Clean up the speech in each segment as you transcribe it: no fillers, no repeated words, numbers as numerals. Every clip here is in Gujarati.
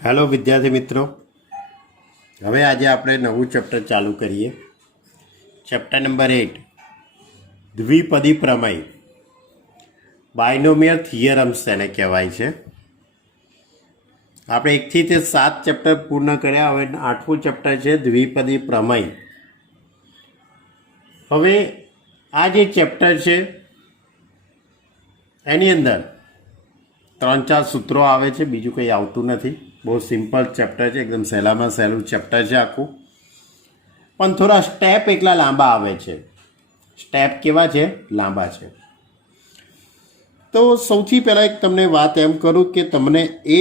हेलो विद्यार्थी मित्रों, हवे आज आपणे नवुं चेप्टर चालू करिए। चेप्टर नंबर 8 द्विपदी प्रमेय बायनोमियल थियरम्स तेने कहेवाय छे। આપણે 1 થી 7 ચેપ્ટર પૂર્ણ કર્યા। હવે 8મું ચેપ્ટર છે દ્વિપદી પ્રમેય। હવે આ જે ચેપ્ટર છે એની અંદર 3-4 સૂત્રો આવે છે, બીજું કંઈ આવતું નથી। બહુ સિમ્પલ ચેપ્ટર છે, એકદમ સહેલામાં સહેલું ચેપ્ટર છે આખું, પણ થોડા સ્ટેપ એકલા લાંબા આવે છે। સ્ટેપ કેવા છે? લાંબા છે। તો સૌથી પહેલાં એક તમને વાત એમ કરું કે તમને a+b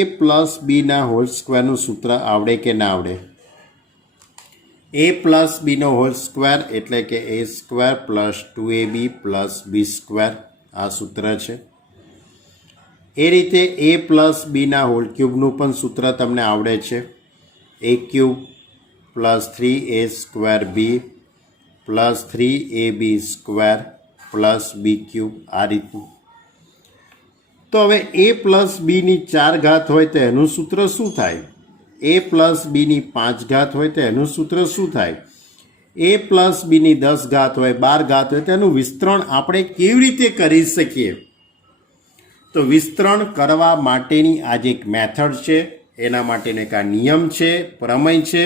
હોલ સ્ક્વેરનું સૂત્ર આવડે કે ના આવડે? a+b હોલ સ્ક્વેર એટલે કે a² + 2ab + b² આ સૂત્ર છે। એ રીતે a+b હોલ ક્યુબનું પણ સૂત્ર તમને આવડે છે, a³ + 3a² b + 3ab² + b³ આ રીતનું। તો હવે a+b ની 4 ઘાત હોય તો એનું સૂત્ર શું થાય? a+b ની 5 ઘાત હોય તો એનું સૂત્ર શું થાય? a+b ની 10 ઘાત હોય, 12 ઘાત હોય તો એનું વિસ્તરણ આપણે કેવી રીતે કરી શકીએ? તો વિસ્તરણ કરવા માટેની આ જે એક મેથડ છે, એના માટેનો એક આ નિયમ છે, પ્રમેય છે,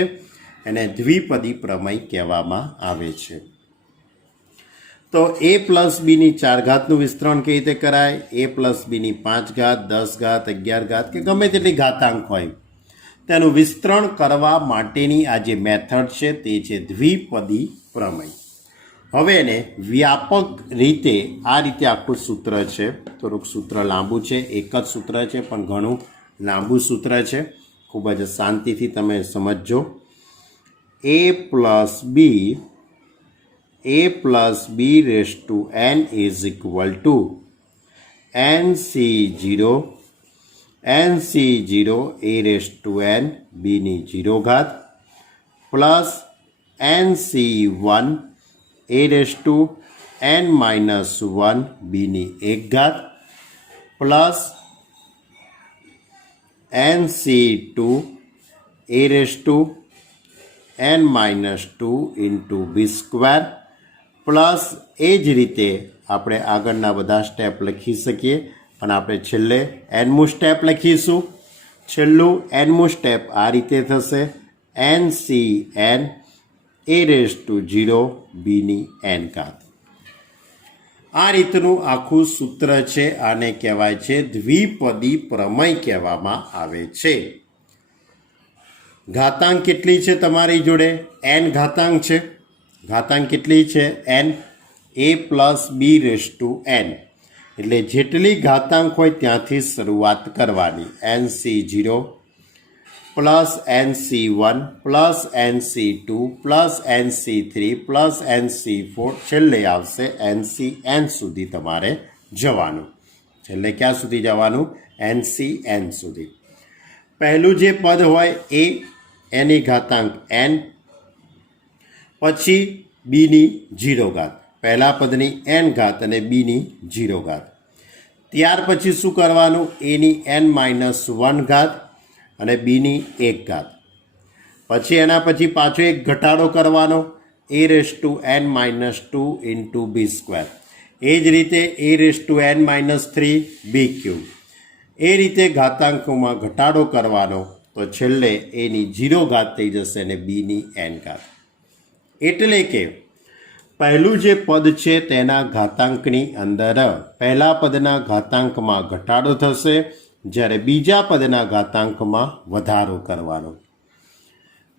એને દ્વિપદી પ્રમેય કહેવામાં આવે છે। તો a+b ની 4 ઘાતનું વિસ્તરણ કેવી રીતે કરાય? a+b ની 5 ઘાત, 10 ઘાત, 11 ઘાત કે ગમે તેટલી ઘાતાંક હોય તેનું વિસ્તરણ કરવા માટેની આ જે મેથડ છે તે છે દ્વિપદી પ્રમેય। હવે એને વ્યાપક રીતે આ રીતે આખું સૂત્ર છે, થોડુંક સૂત્ર લાંબુ છે, એક જ સૂત્ર છે પણ ઘણું લાંબુ સૂત્ર છે, ખૂબ જ શાંતિથી તમે સમજજો। a+b⁴n = nc0 an b ની 0 ઘાત પ્લસ nc1 an-1 b ની 1 ઘાત plus nc2 an-2 b² plus એ જ રીતે આપણે આગળના બધા સ્ટેપ લખી શકીએ, પણ આપણે છેલ્લે nમું સ્ટેપ લખીશું। છેલ્લું nમું સ્ટેપ આ રીતે થશે, ncn a0 b ની n ઘાત। આ રીતનું આખું સૂત્ર છે, આને કહેવાય છે દ્વિપદી પ્રમેય કહેવામાં આવે છે। ઘાતાંક કેટલી છે તમારી જોડે? n ઘાતાંક છે। ઘાતાંક કેટલી છે? n। a+b⁴n એટલે જેટલી ઘાતાંક હોય ત્યાંથી શરૂઆત કરવાની। nc0 plus nc1 plus nc2 plus nc3 plus nc4 છેલ્લે આવશે ncn સુધી તમારે જવાનું। છેલ્લે ક્યાં સુધી જવાનું? ncn સુધી। પહેલું જે પદ હોય એ એની ઘાતાંક n, પછી બીની 0 ઘાત, પહેલા પદની n ઘાત અને બીની 0 ઘાત। ત્યાર પછી શું કરવાનું? એની n-1 ઘાત અને બીની 1 ઘાત। પછી એના પછી પાછો એક ઘટાડો કરવાનો, an-2 b²। એ જ રીતે an-3 b³। એ રીતે ઘાતાંકોમાં ઘટાડો કરવાનો, તો છેલ્લે એની 0 ઘાત થઈ જશે અને બીની n ઘાત। એટલે કે પહેલું જે પદ છે તેના ઘાતાંકની અંદર પહેલા પદના ઘાતાંકમાં ઘટાડો થશે, જ્યારે બીજા પદના ઘાતાંકમાં વધારો કરવાનો।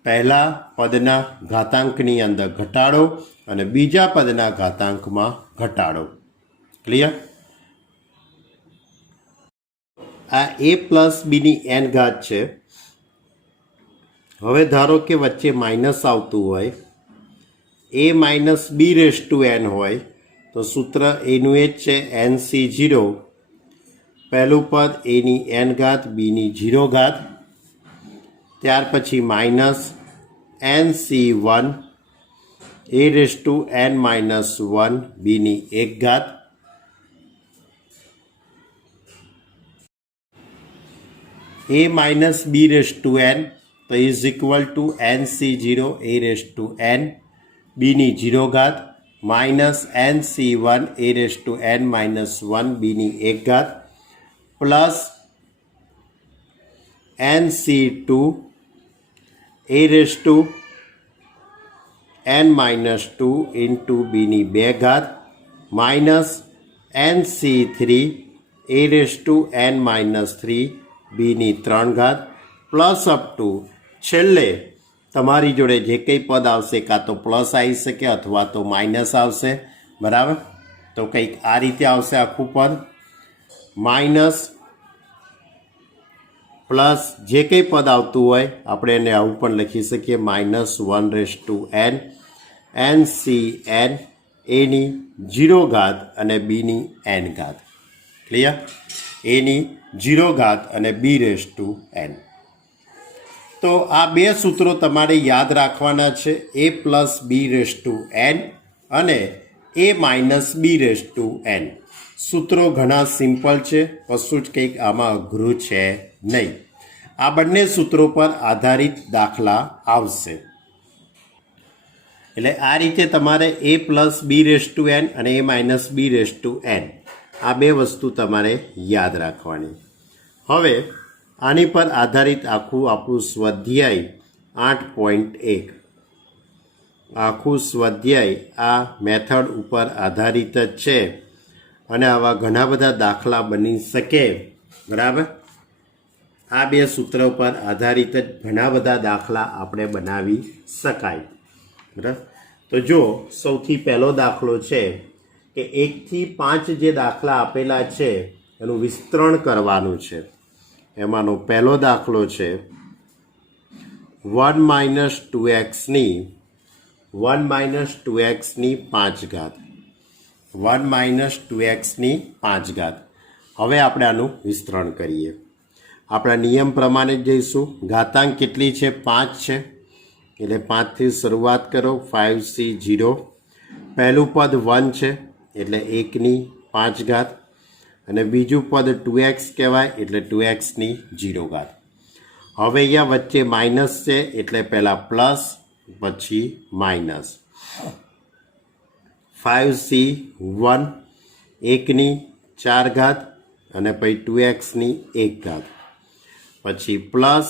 પહેલા પદના ઘાતાંકની અંદર ઘટાડો અને બીજા પદના ઘાતાંકમાં ઘટાડો। ક્લિયર? આ a+b ની n ઘાત છે। હવે ધારો કે વચ્ચે માઇનસ આવતું હોય, a-b⁴n હોય તો સૂત્ર એનું એ જ છે, nc0 પહેલું પદ એની n ઘાત બીની 0 ઘાત, ત્યાર પછી માઇનસ nc1 an-1 બીની 1 ઘાત a minus b raised to n તો is equal two nc0 a raised to n b ની 0 ઘાત minus nc1 a raised to n minus 1 b ની 1 ઘાત plus nc2 a raised to n minus 2 into b ની 2 ઘાત minus nc3 a raised to n minus 3 b ની 3 ઘાત પ્લસ અપ ટુ છેલ્લે તમારી જોડે જે કંઈ પદ આવશે કાં તો પ્લસ આવી શકે અથવા તો માઇનસ આવશે, બરાબર? તો કંઈક આ રીતે આવશે આખું પદ, માઇનસ પ્લસ જે કંઈ પદ આવતું હોય આપણે એને આવું પણ લખી શકીએ, minus 1 raise to n NCN એની 0 ઘાત અને બીની n ઘાત. ક્લિયર? એની 0 ઘાત અને b રેઝ ટુ n. તો આ બે સૂત્રો તમારે યાદ રાખવાના છે, a plus b raise to n અને a minus b raise to n. સૂત્રો ઘણા સિમ્પલ છે, કશું જ કંઈક આમાં અઘરું છે નહીં. આ બંને સૂત્રો પર આધારિત દાખલા આવશે. એટલે આ રીતે તમારે a plus b raise to n અને a minus b raise to n આ બે વસ્તુ તમારે યાદ રાખવાની. હવે આની પર આધારિત આખું આપણું સ્વાધ્યાય 8.1 આખું સ્વાધ્યાય આ મેથડ ઉપર આધારિત જ છે અને આવા ઘણા બધા દાખલા બની શકે, બરાબર? આ બે સૂત્ર પર આધારિત જ ઘણા બધા દાખલા આપણે બનાવી શકાય, બરાબર? તો જો સૌથી પહેલો દાખલો છે કે 1 થી 5 જે દાખલા આપેલા છે એનું વિસ્તરણ કરવાનું છે. એમાંનો પહેલો દાખલો છે 1 માઇનસ 2x ની 5 ઘાત, 1 માઇનસ 2x ની 5 ઘાત. હવે આપણે આનું વિસ્તરણ કરીએ. આપણા નિયમ પ્રમાણે જ જઈશું. ઘાતાંક કેટલી છે? 5 છે, એટલે 5 થી શરૂઆત કરો. 5c0 પહેલું પદ 1 છે એટલે 1 ની 5 ઘાત અને બીજું પદ 2x કહેવાય એટલે 2x ની 0 ઘાત. હવે અહીંયા વચ્ચે માઇનસ છે એટલે પહેલાં પ્લસ પછી માઇનસ. 5c1 1 ની 4 ઘાત અને પછી 2x ની 1 ઘાત, પછી પ્લસ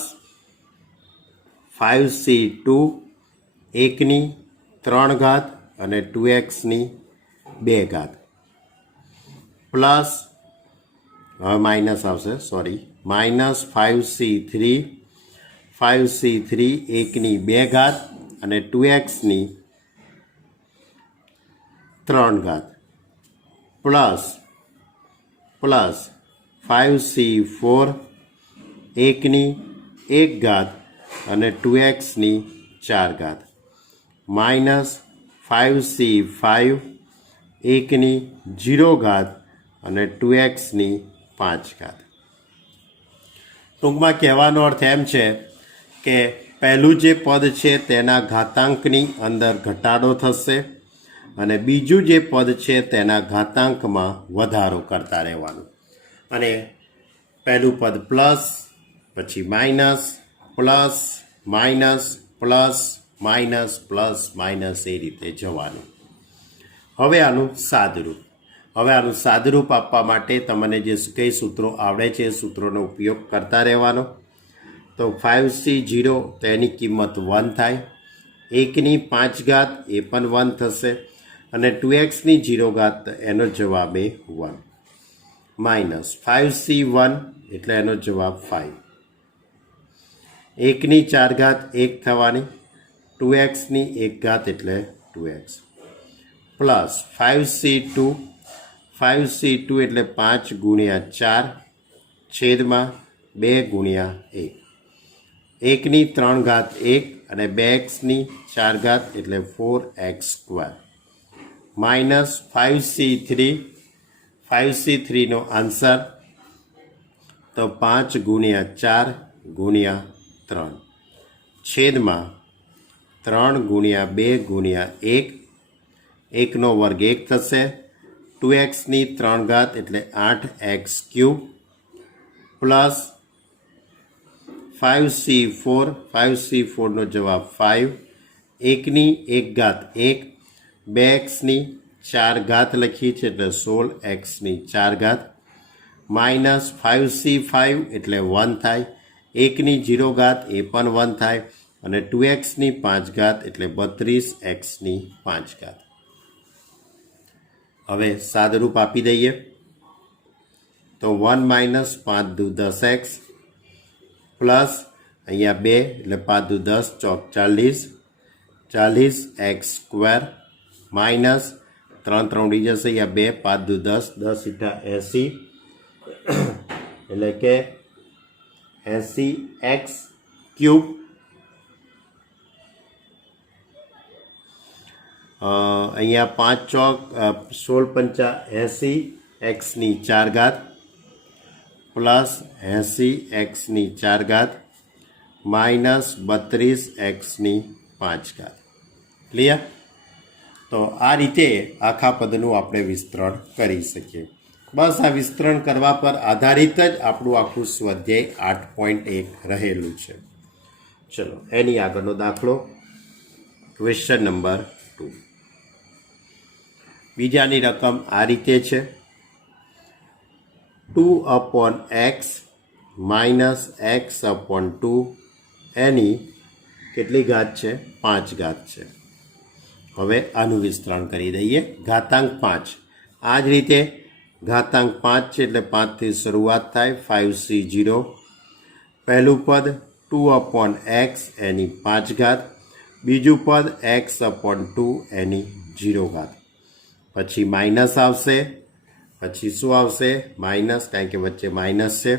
5c2 1 ની 3 ઘાત અને 2x ની 2 ઘાત, પ્લસ હવે માઇનસ આવશે, સોરી, માઇનસ 5c3 1 ની 2 ઘાત અને 2x ની 3 ઘાત, પ્લસ 5c4 1 ની 1 ઘાત અને 2x ની 4 ઘાત, માઇનસ 5c5 1 ની 0 ઘાત અને 2x ની 5 ઘાત. ટૂંકમાં કહેવાનો અર્થ એમ છે કે પહેલું જે પદ છે તેના ઘાતાંકની અંદર ઘટાડો થશે અને બીજું જે પદ છે તેના ઘાતાંકમાં વધારો કરતા રહેવાનું. અને પહેલું પદ પ્લસ, પછી minus, plus minus plus minus plus minus એ રીતે જવાનું. હવે આનું સાદરૂપ આપવા માટે તમને જે કંઈ સૂત્રો આવડે છે એ સૂત્રોનો ઉપયોગ કરતા રહેવાનો. તો 5c0 તો એની કિંમત 1 થાય, 1 ની 5 ઘાત એ પણ 1 થશે અને 2x ની 0 ઘાત એનો જવાબ એ 1, માઇનસ 5c1 એટલે એનો જવાબ 5, 1 ની 4 ઘાત 1 થવાની, 2x ની 1 ઘાત એટલે 2x, પ્લસ 5c2 એટલે 5 ગુણ્યા 4 છેદમાં 2 ગુણ્યા 1, 1 ની 3 ઘાત 1 અને 2x ની 4 ઘાત એટલે 4x², માઇનસ 5c3નો આન્સર તો 5 ગુણ્યા 4 ગુણ્યા 3 છેદમાં 3 ગુણ્યા 2 ગુણ્યા 1, 1નો વર્ગ 1 થશે, 2x ની 3 ઘાત એટલે 8x³ પ્લસ 5c4 5c4નો જવાબ 5 એકની એક ઘાત 1 2xની 4 ઘાત લખી છે એટલે 16xની 4 ઘાત માઇનસ 5c5 એટલે 1 થાય એકની 0 ઘાત એ પણ 1 થાય અને 2xની 5 ઘાત એટલે 32xની 5 ઘાત. હવે સાદરૂપ આપી દઈએ તો 1 માઇનસ 5 દુ 10x પ્લસ અહીંયા 2 એટલે 5 દુ 10 ચોક 40 40x સ્ક્વેર માઇનસ 3 3 ઉડી જશે અહીંયા 2 5 દુ 10 10 ઈટા 80 એટલે કે 80x ક્યુબ અહીંયા 5 ચોક 16 પંચા 80 xની 4 ઘાત પ્લસ 80 xની 4 ઘાત માઇનસ 32xની 5 ઘાત. ક્લિયર? તો આ રીતે આખા પદનું આપણે વિસ્તરણ કરી શકીએ. બસ આ વિસ્તરણ કરવા પર આધારિત જ આપણું આખું સ્વાધ્યાય 8.1 રહેલું છે. ચલો એની આગળનો દાખલો ક્વેશ્ચન નંબર 2. બીજાની રકમ આ રીતે છે 2/x માઇનસ x/2 એની કેટલી ઘાત છે 5 ઘાત છે. હવે આનું વિસ્તરણ કરી દઈએ ઘાતાંક 5 આ જ રીતે ઘાતાંક 5 છે એટલે 5થી શરૂઆત થાય 5c0 પહેલું પદ 2/x એની 5 ઘાત બીજું પદ x/2 એની 0 ઘાત પછી માઇનસ આવશે પછી શું આવશે માઇનસ કારણ કે વચ્ચે માઇનસ છે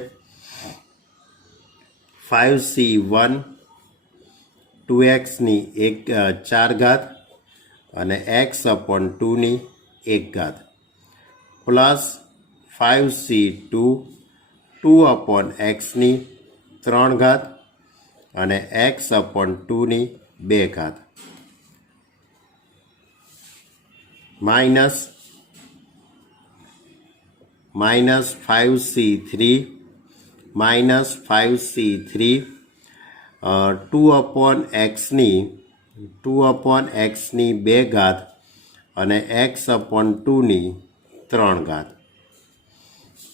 5c1 2xની 4 ઘાત અને x/2ની 1 ઘાત પ્લસ 5c2 2/xની 3 ઘાત અને x/2ની 2 ઘાત માઇનસ 5c3 માઇનસ 5c3 2/xની 2 ઘાત અને x/2ની 3 ઘાત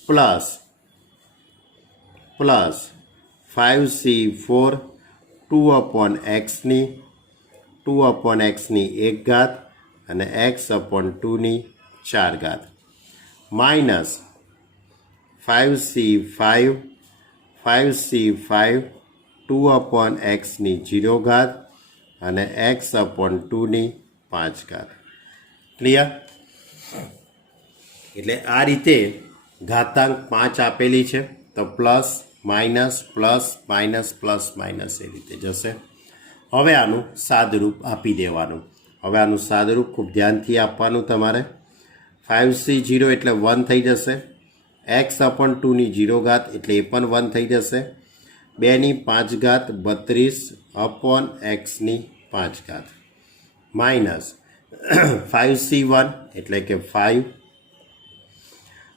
પ્લસ 5c4 2/xની 1 ઘાત અને x/2ની 4 ઘાત માઇનસ 5c5 2/xની 0 ઘાત અને x/2ની 5 ઘાત. ક્લિયર? એટલે આ રીતે ઘાતાંક 5 આપેલી છે તો plus minus plus minus plus minus એ રીતે જશે. હવે આનું સાદરૂપ આપી દેવાનું. હવે આનું સાદરૂપ ખૂબ ધ્યાનથી આપવાનું તમારે 5c0 એટલે 1 થઈ જશે x/2ની 0 ઘાત એટલે એ પણ 1 થઈ જશે 2ની 5 ઘાત 32/xની 5 ઘાત માઇનસ 5c1 એટલે કે 5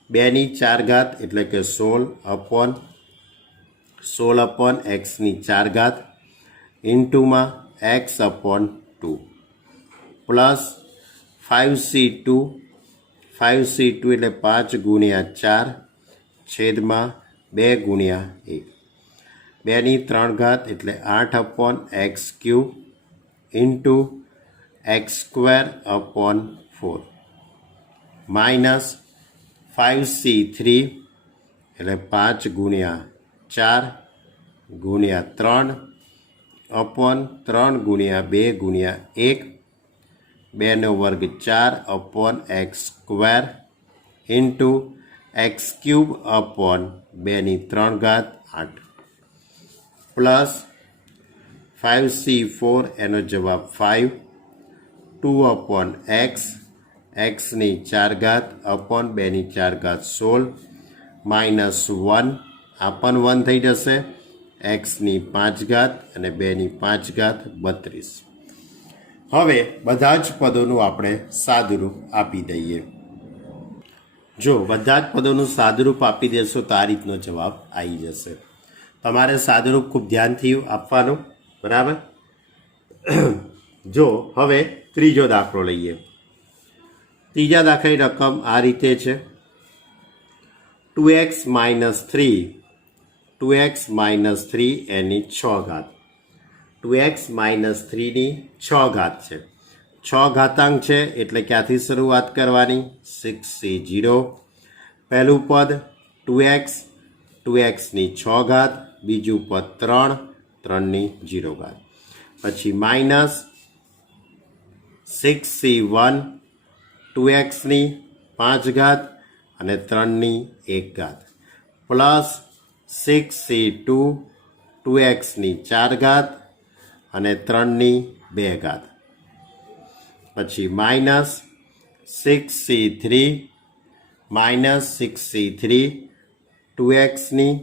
2ની 4 ઘાત એટલે કે 16/xની 4 ઘાત ઇન્ટુમાં x/2 પ્લસ 5c2 એટલે 5 ગુણ્યા 4 છેદમાં 2 ગુણ્યા 1 2ની 3 ઘાત એટલે 8/x³ into x²/4 minus 5c3 એટલે 5 ગુણ્યા 4 ગુણ્યા 3/3 ગુણ્યા 2 ગુણ્યા 1 2નો વર્ગ 4/x² ઇન્ટુ x³/2ની 3 ઘાત 8 પ્લસ 5c4 એનો જવાબ 5 2/x xની 4 ઘાત અપોન 2ની 4 ઘાત 16 માઇનસ 1 આ પણ 1 થઈ જશે xની 5 ઘાત અને 2ની 5 ઘાત 32. હવે બધા જ પદોનું આપણે સાદુરૂપ આપી દઈએ. જો બધા જ પદોનું સાદુરૂપ આપી દેશો તો આ રીતનો જવાબ આવી જશે. તમારે સાદુરૂપ ખૂબ ધ્યાનથી આપવાનું, બરાબર. જો હવે ત્રીજો દાખલો લઈએ. ત્રીજા દાખલાની રકમ આ રીતે છે: 2x - 3 એની 6 ઘાત. 2x - 3 ની 6 ઘાત છે. 6 ઘાતાંક છે એટલે ક્યાંથી શરૂઆત કરવાની? 6C0. પહેલું પદ 2x ની 6 ઘાત, બીજું પદ 3 ની 0 ઘાત, પછી માઇનસ 6C1 2x ની 5 ઘાત અને 3 ની 1 ઘાત, પ્લસ 6C2 2x ની 4 ઘાત અને 3 ની 2 ઘાત, પછી માઇનસ 6C3 2x ની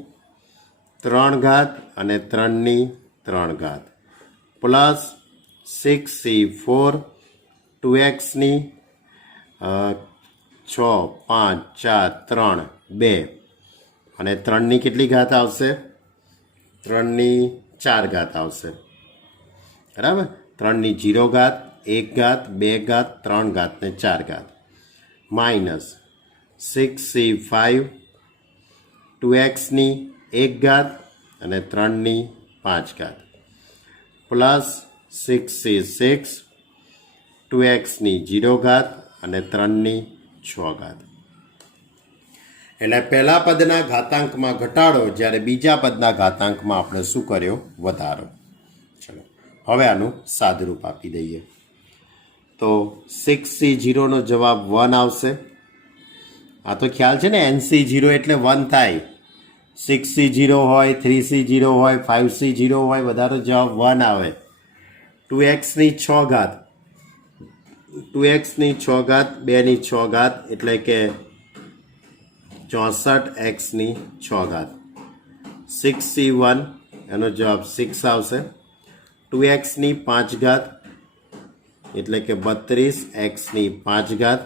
3 ઘાત અને 3 ની 3 ઘાત, પ્લસ 6C4 2x ની 6 5 4 3 2 અને 3 ની કેટલી ઘાત આવશે? 3 ની 4 ઘાત આવશે, બરાબર. 3 ની 0 ઘાત, 1 ઘાત, 2 ઘાત, 3 ઘાત ને 4 ઘાત, માઇનસ 6C5 2x ની 1 ઘાત અને 3 ની 5 ઘાત, પ્લસ 6C6 2x ની 0 ઘાત અને 3 ની 6 ઘાત. એટલે પહેલા પદના ઘાતાંકમાં ઘટાડો, જ્યારે બીજા પદના ઘાતાંકમાં આપણે શું કર્યો? વધારો. ચલો હવે આનું સાદુરૂપ આપી દઈએ. તો 6C0 નો જવાબ 1 આવશે. આ તો ખ્યાલ છે ને, NC0 એટલે 1 થાય. 6C0 હોય, 3C0 હોય, 5C0 હોય, વધારો જવાબ 1 આવે. 2x ની 6 ઘાત, 2x ની 6 ઘાત, 2 ની 6 ઘાત એટલે કે 64x ની 6 ઘાત. 6C1 એનો જવાબ 6 આવશે. 2x ની 5 ઘાત એટલે કે 32x ની 5 ઘાત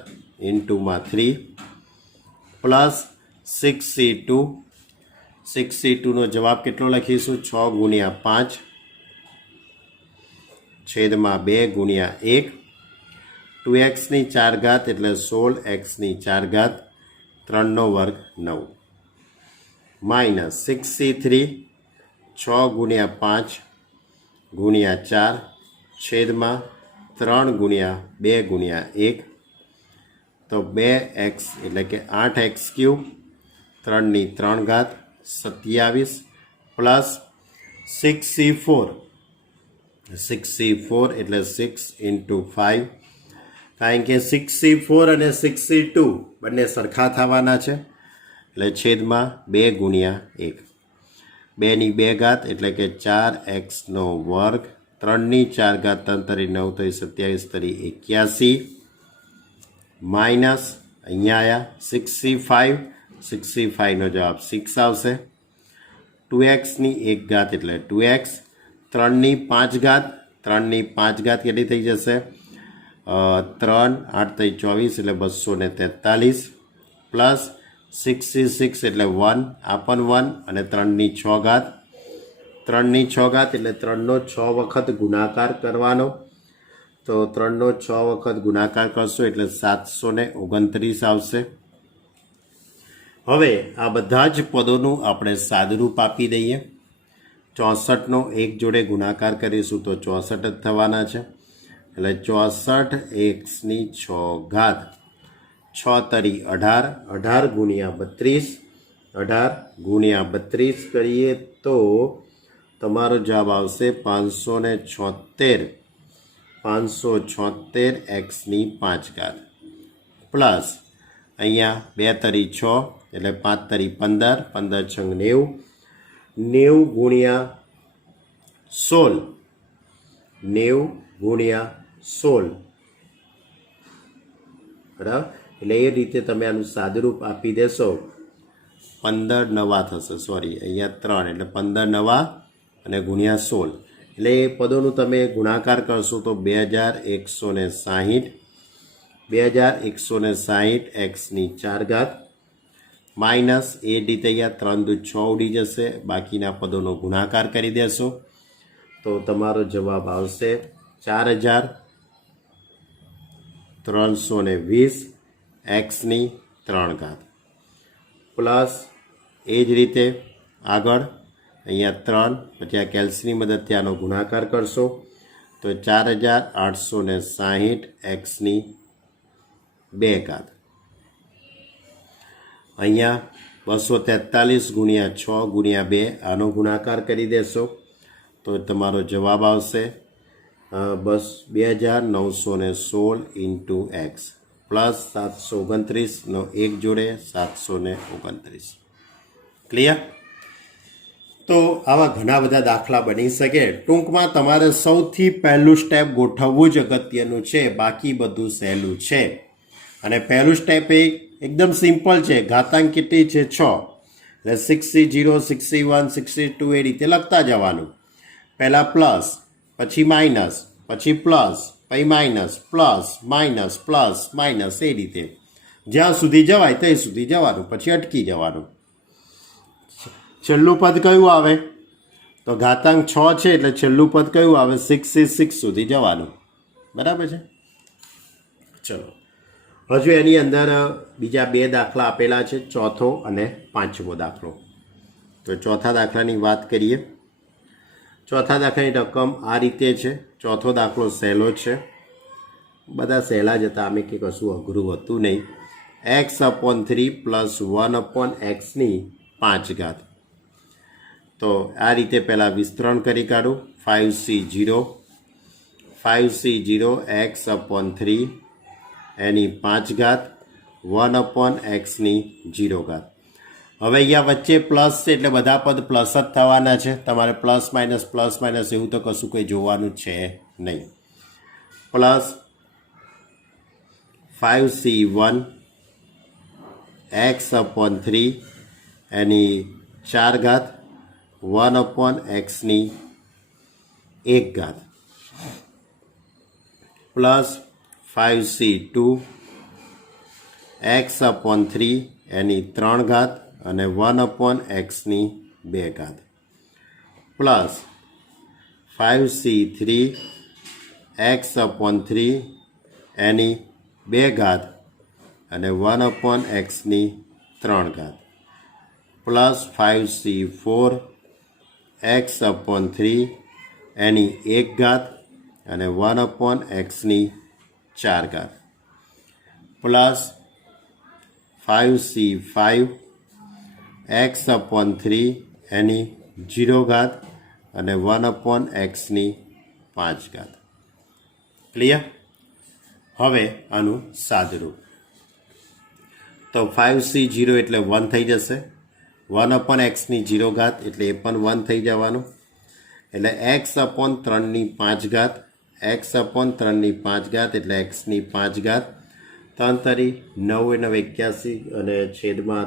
ઇન્ટુમાં 3, પ્લસ 6C2 નો જવાબ કેટલો લખીશું? 6 ગુણ્યા 5 છેદમાં 2 ગુણ્યા 1. 2x ની 4 ઘાત એટલે 16x ની 4 ઘાત, 3 નો વર્ગ 9, માઇનસ 6C3 6 ગુણ્યા 5 ગુણ્યા 4 છેદમાં 3 ગુણ્યા 2 ગુણ્યા 1, તો 2x એટલે કે 8x3, 3 ની 3 ઘાત 27, પ્લસ 6C4 એટલે 6 ઇન્ટુ 5, કારણ કે 6C4 અને 6C2 બંને સરખા થવાના છે એટલે છેદમાં 2 ગુણ્યા 1. 2 ની 2 ઘાત એટલે કે 4x નો વર્ગ, 3 ની 4 ઘાત 3 તરી 9 તરી 27 તરી 81, માઇનસ અહીંયા આવ્યા 6C5 નો જવાબ 6 આવશે. 2x ની 1 ઘાત એટલે 2x, 3 ની 5 ઘાત, 3 ની 5 ઘાત કેટલી થઈ જશે? 3 8 તરી 24 એટલે 243, પ્લસ 6C6 એટલે 1, આ પણ 1 અને 3 ની 6 ઘાત, 3 ની 6 ઘાત એટલે 3 નો 6 વખત ગુણાકાર કરવાનો. તો 3 નો 6 વખત ગુણાકાર કરશો એટલે 729 આવશે. હવે આ બધા જ પદોનું આપણે સાદુરૂપ આપી દઈએ. 64 નો 1 જોડે ગુણાકાર કરીશું તો 64 જ થવાના છે. એટલે 64x ની 6 ઘાત, 6 તરી 18, 18 ગુણ્યા 32, 18 ગુણ્યા 32 કરીએ તો તમારો જવાબ આવશે 576x ની 5 ઘાત, પ્લસ અહીંયા 2 તરી 6 એટલે 5 તરી 15, 15 છંગ 90, 90 ગુણ્યા 16, 90 ગુણ્યા 16, બરાબર. એટલે એ રીતે તમે આનું સાદુરૂપ આપી દેશો. 15 નવા થશે, સોરી અહીંયા 3 એટલે 15 નવા અને ગુણ્યા 16 એટલે એ પદોનું તમે ગુણાકાર કરશો તો 2160 2160 x ની 4 ઘાત, માઇનસ એ રીતે અહીંયા 3 દુ 6 ઉડી જશે, બાકીના પદોનો ગુણાકાર કરી દેશો તો તમારો જવાબ આવશે 4320 એક્સની 3 ઘાત પ્લસ એ જ રીતે આગળ અહીંયા 3 પછી આ કેલ્સીની મદદથી આનો ગુણાકાર કરશો તો 4860 એક્સની 2 ઘાત અહીંયા 243 ગુણ્યા 6 ગુણ્યા 2 આનો ગુણાકાર કરી દેશો તો તમારો જવાબ આવશે 2916 ઇન્ટુ એક્સ પ્લસ 729નો 1 જોડે 729. ક્લિયર? તો આવા ઘણા બધા દાખલા બની શકે. ટૂંકમાં તમારે સૌથી પહેલું સ્ટેપ ગોઠવવું જ અગત્યનું છે, બાકી બધું સહેલું છે. અને પહેલું સ્ટેપ એકદમ સિમ્પલ છે. ઘાતાંક કેટલી છે? 6. એટલે 60, 61, 62 એ રીતે લખતા જવાનું. પહેલાં પ્લસ, પછી માઇનસ, પછી પ્લસ, પછી minus, plus minus plus minus એ રીતે જ્યાં સુધી જવાય ત્યાં સુધી જવાનું, પછી અટકી જવાનું. છેલ્લું પદ કયું આવે? તો ઘાતાંક 6 છે એટલે છેલ્લું પદ કયું આવે? 66 સુધી જવાનું. બરાબર છે? ચલો હજુ એની અંદર બીજા 2 દાખલા આપેલા છે, ચોથો અને પાંચમો દાખલો. તો ચોથા દાખલાની વાત કરીએ. ચોથા દાખલાની રકમ આ રીતે છે. ચોથો દાખલો સહેલો છે, બધા સહેલા જ હતા, આમે કે કશું અઘરું હતું નહીં. x/3 પ્લસ 1/xની 5 ઘાત. તો આ રીતે પહેલાં વિસ્તરણ કરી કાઢું. 5c0 x/3 એની 5 ઘાત 1/xની 0 ઘાત. હવે અહીંયા વચ્ચે પ્લસ છે એટલે બધા પદ પ્લસ જ થવાના છે. તમારે પ્લસ માઇનસ એવું તો કશું કંઈ જોવાનું છે નહીં. પ્લસ 5c1 x/3 એની 4 ઘાત 1/xની 1 ઘાત પ્લસ 5c2 x/3 એની 3 ઘાત અને 1/xની 2 ઘાત પ્લસ 5c3 x/3 એની 2 ઘાત અને 1/xની 3 ઘાત પ્લસ 5c4 x/3 એની 1 ઘાત અને 1/xની 4 ઘાત પ્લસ 5c5 x/3 એની 0 ઘાત અને 1/xની 5 ઘાત. ક્લિયર? હવે આનું સાદરૂપ. તો 5c0 એટલે 1 થઈ જશે, 1/xની 0 ઘાત એટલે એ પણ 1 થઈ જવાનું. એટલે x/3ની 5 ઘાત, x/3ની 5 ઘાત એટલે xની 5 ઘાત. 3 તરી 9 9 81 અને છેદમાં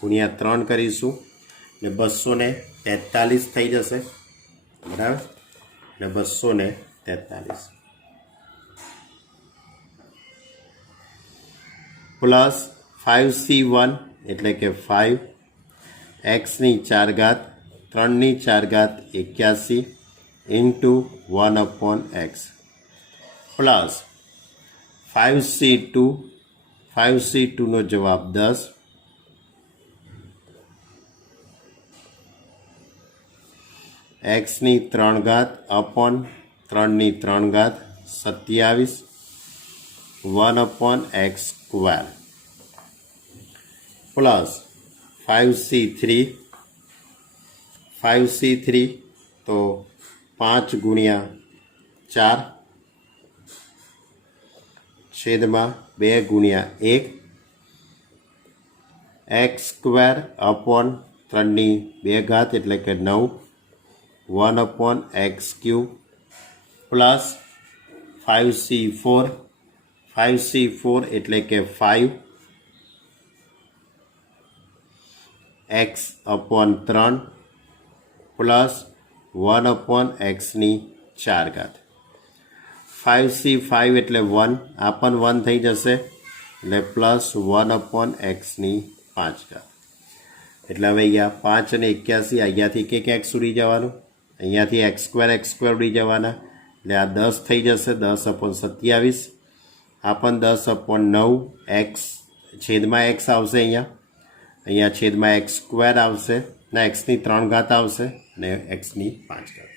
ગુણ્યા 3 કરીશું એટલે 243 થઈ જશે. બરાબર? એટલે 243 પ્લસ 5c1 એટલે કે 5 xની 4 ઘાત 3ની 4 ઘાત 81 ઇન્ટુ 1/x પ્લસ 5c2નો જવાબ 10 xની 3 ઘાત અપોન 3ની 3 ઘાત 27 1/x સ્ક્વેર પ્લસ 5c3 તો 5 ગુણ્યા 4 છેદમાં 2 ગુણ્યા 1 x સ્ક્વેર અપોન 3ની 2 ઘાત એટલે કે 9 1/x ક્યુબ પ્લસ 5c4 એટલે કે 5 x અપોન 3 પ્લસ 1/xની 4 ઘાત 5c5 એટલે 1, આ પણ 1 થઈ જશે એટલે પ્લસ 1/xની 5 એટલે હવે અહીંયા 5 અને 81 અહીંયાથી એક એક્સ ઉડી જવાનું, અહીંયાથી એક્સ સ્ક્વેર ઉડી જવાના એટલે આ 10 થઈ જશે, 10/27 આ પણ 10/9 એક્સ છેદમાં એક્સ આવશે, અહીંયા છેદમાં એક્સ સ્ક્વેર આવશે ને એક્સની 3 ઘાત આવશે ને એક્સની 5 ઘાત.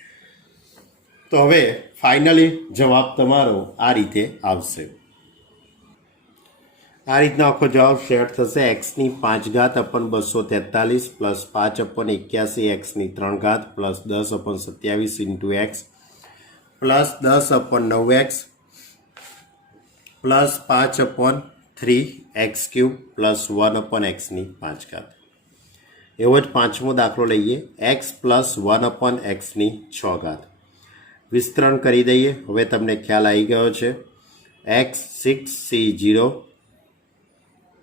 તો હવે ફાઇનલી જવાબ તમારો આ રીતે આવશે. આ રીતનો આખો જવાબ સેટ થશે. એક્સની 5 ઘાત અપન 243 પ્લસ 5/81 એક્સની 3 ઘાત plus 10/27 into X plus 10/9 X plus 5/3 X cube plus 1/એક્સની 5 ઘાત. એવો જ પાંચમો દાખલો લઈએ. એક્સ પ્લસ 1/એક્સની 6 ઘાત. વિસ્તરણ કરી દઈએ. હવે તમને ખ્યાલ આવી ગયો છે. એક્સ 6c0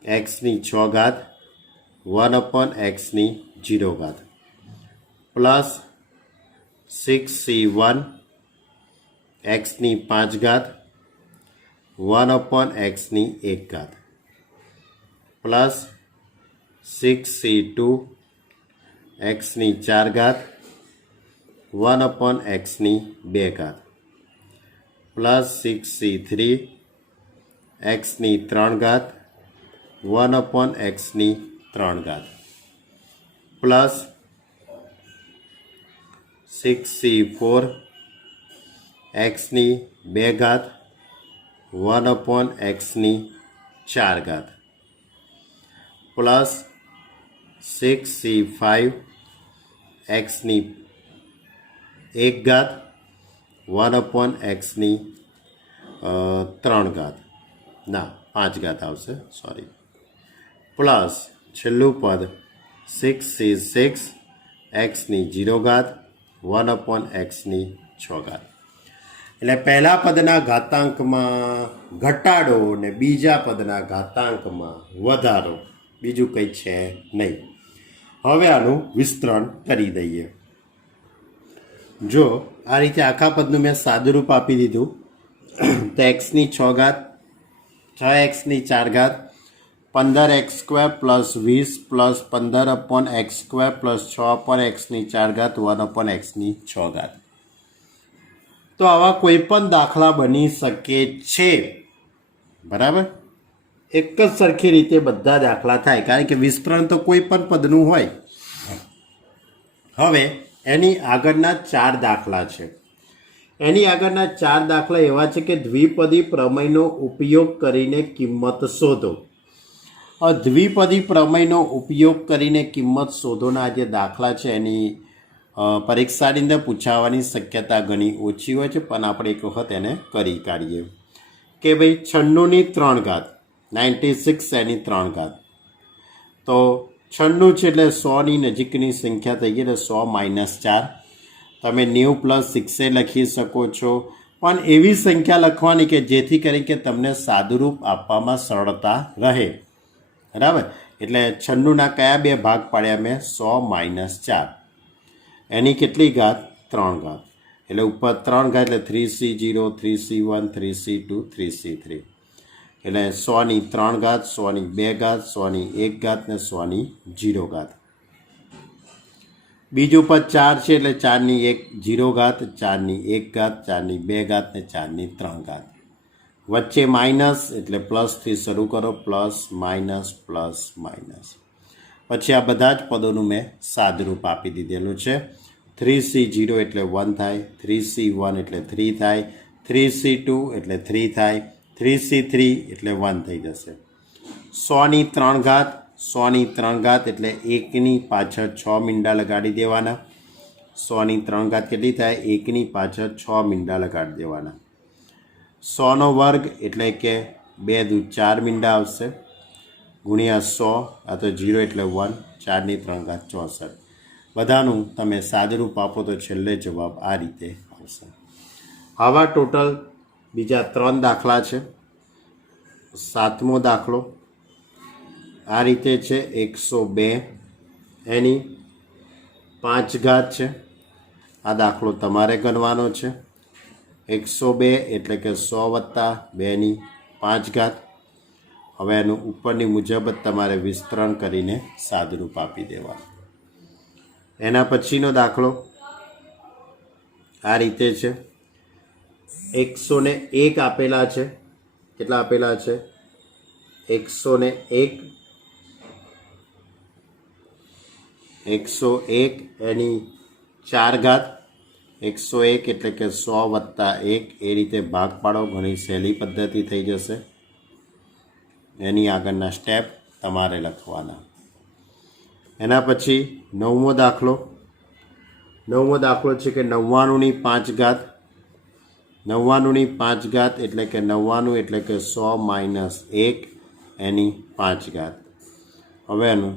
એક્સની 6 ઘાત 1/એક્સની 0 ઘાત પ્લસ 6c1 એક્સની 5 ઘાત 1/એક્સની 1 ઘાત પ્લસ 6c2 એક્સની 4 ઘાત 1/એક્સની 2 ઘાત પ્લસ 6c3 એક્સની 3 ઘાત 1/એક્સની 3 ઘાત પ્લસ 6c4 એક્સની 2 ઘાત 1/એક્સની 4 ઘાત પ્લસ 6c5 એક્સની 1 ઘાત 1/એક્સની 3 ઘાત ના 5 ઘાત આવશે, સોરી, પ્લસ છેલ્લું પદ 6c6 એક્સની 0 ઘાત 1/એક્સની 6 ઘાત. એટલે પહેલા પદના ઘાતાંકમાં ઘટાડો અને બીજા પદના ઘાતાંકમાં વધારો, બીજું કંઈ છે નહીં. હવે આનું વિસ્તરણ કરી દઈએ. જો આ રીતે આખા પદનું મેં સાદુરૂપ આપી દીધું તો એક્સની 6 ઘાત 6એક્સની 4 ઘાત 15x² plus 20 plus 15/x² plus 6/એક્સની 4 ઘાત 1/એક્સની 6 ઘાત. તો આવા કોઈ પણ દાખલા બની શકે છે, બરાબર. એક જ સરખી રીતે બધા દાખલા થાય, કારણ કે વિસ્તરણ તો કોઈ પણ પદનું હોય. હવે એની આગળના 4 દાખલા છે. એની આગળના 4 દાખલા એવા છે કે દ્વિપદી પ્રમેયનો ઉપયોગ કરીને કિંમત શોધો. દ્વિપદી પ્રમેયનો ઉપયોગ કરીને કિંમત શોધોના જે દાખલા છે એની પરીક્ષાની અંદર પૂછાવાની શક્યતા ઘણી ઓછી હોય છે, પણ આપણે એક વખત એને કરી કાઢીએ કે ભાઈ 96ની 3 ઘાત 96 એની 3 ઘાત. તો 96 છે એટલે 100ની નજીકની સંખ્યા થઈ ગઈ, એટલે 100 - 4. તમે 90 + 6 લખી શકો છો, પણ એવી સંખ્યા લખવાની કે જેથી કરીને કે તમને સાદુરૂપ આપવામાં સરળતા રહે, બરાબર. એટલે 96ના કયા 2 ભાગ પાડ્યા મેં? 100 - 4. એની કેટલી ઘાત? 3 ઘાત. એટલે ઉપર 3 ઘાત એટલે 3c0 3c1 3c2 3c3. એટલે 100ની 3 ઘાત 100ની 2 ઘાત 100ની 1 ઘાત ને 100ની 0 ઘાત. બીજું પદ 4 છે એટલે 4ની 0 ઘાત 4ની 1 ઘાત 4ની 2 ઘાત ને 4ની 3 ઘાત. વચ્ચે માઇનસ એટલે પ્લસથી શરૂ કરો, પ્લસ માઇનસ પ્લસ માઇનસ. પછી આ બધા જ પદોનું મેં સાદરૂપ આપી દીધેલું છે. 3c0 એટલે 1 થાય, 3c1 એટલે 3 થાય, 3c2 એટલે 3 થાય, 3c3 એટલે 1 થઈ જશે. 100ની 3 ઘાત 100ની 3 ઘાત એટલે 1ની પાછળ 6 મીંડા લગાડી દેવાના. 100ની 3 ઘાત કેટલી થાય? 1ની પાછળ 6 મીંડા લગાડી દેવાના. 100નો વર્ગ એટલે કે 2 દુ 4 મીંડા આવશે, ગુણ્યા 100, આ તો 0 એટલે 1, 4ની 3 ઘાત 64. બધાનું તમે સાદરૂપ આપો તો છેલ્લે જવાબ આ રીતે આવશે. આવા ટોટલ બીજા 3 દાખલા છે. 7મો દાખલો આ રીતે છે. 102 એની 5 ઘાત છે. આ દાખલો તમારે ગણવાનો છે. 102 એટલે કે 100 + 2ની 5 ઘાત હવે એનું ઉપરની મુજબ જ તમારે વિસ્તરણ કરીને સાદરૂપ આપી દેવાનું. એના પછીનો દાખલો આ રીતે છે. 101 આપેલા છે. કેટલા આપેલા છે? 101. 101 એની 4 ઘાત. 101 એટલે કે 100 વત્તા 1. એ રીતે ભાગ પાડો. ઘણી સહેલી પદ્ધતિ થઈ જશે. એની આગળના સ્ટેપ તમારે લખવાના. એના પછી 9મો દાખલો. 9મો દાખલો છે કે 99ની 5 ઘાત. 99ની 5 ઘાત એટલે કે 99 એટલે કે 100 માઇનસ 1 એની 5 ઘાત. હવે એનું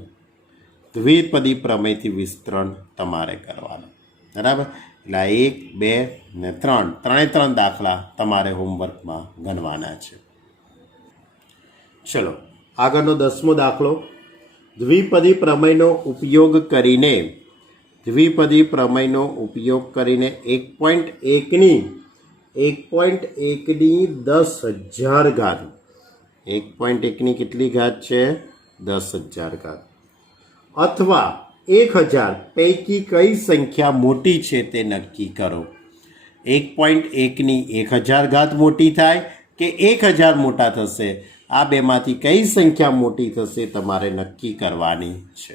દ્વિપદી પ્રમેયથી વિસ્તરણ તમારે કરવાનું. બરાબર? એટલે 1, 2 ને 3 ત્રણે દાખલા તમારે હોમવર્કમાં ગણવાના છે. ચલો આગળનો 10મો દાખલો. દ્વિપદી પ્રમેયનો ઉપયોગ કરીને 1.1ની 10,000 ઘાત. 1.1ની કેટલી ઘાત છે? 10,000 ઘાત. અથવા 1,000 પૈકી કઈ સંખ્યા મોટી છે તે નક્કી કરો. 1.1ની 1,000 ઘાત મોટી થાય કે 1,000 મોટા થશે? આ બેમાંથી કઈ સંખ્યા મોટી થશે તમારે નક્કી કરવાની છે.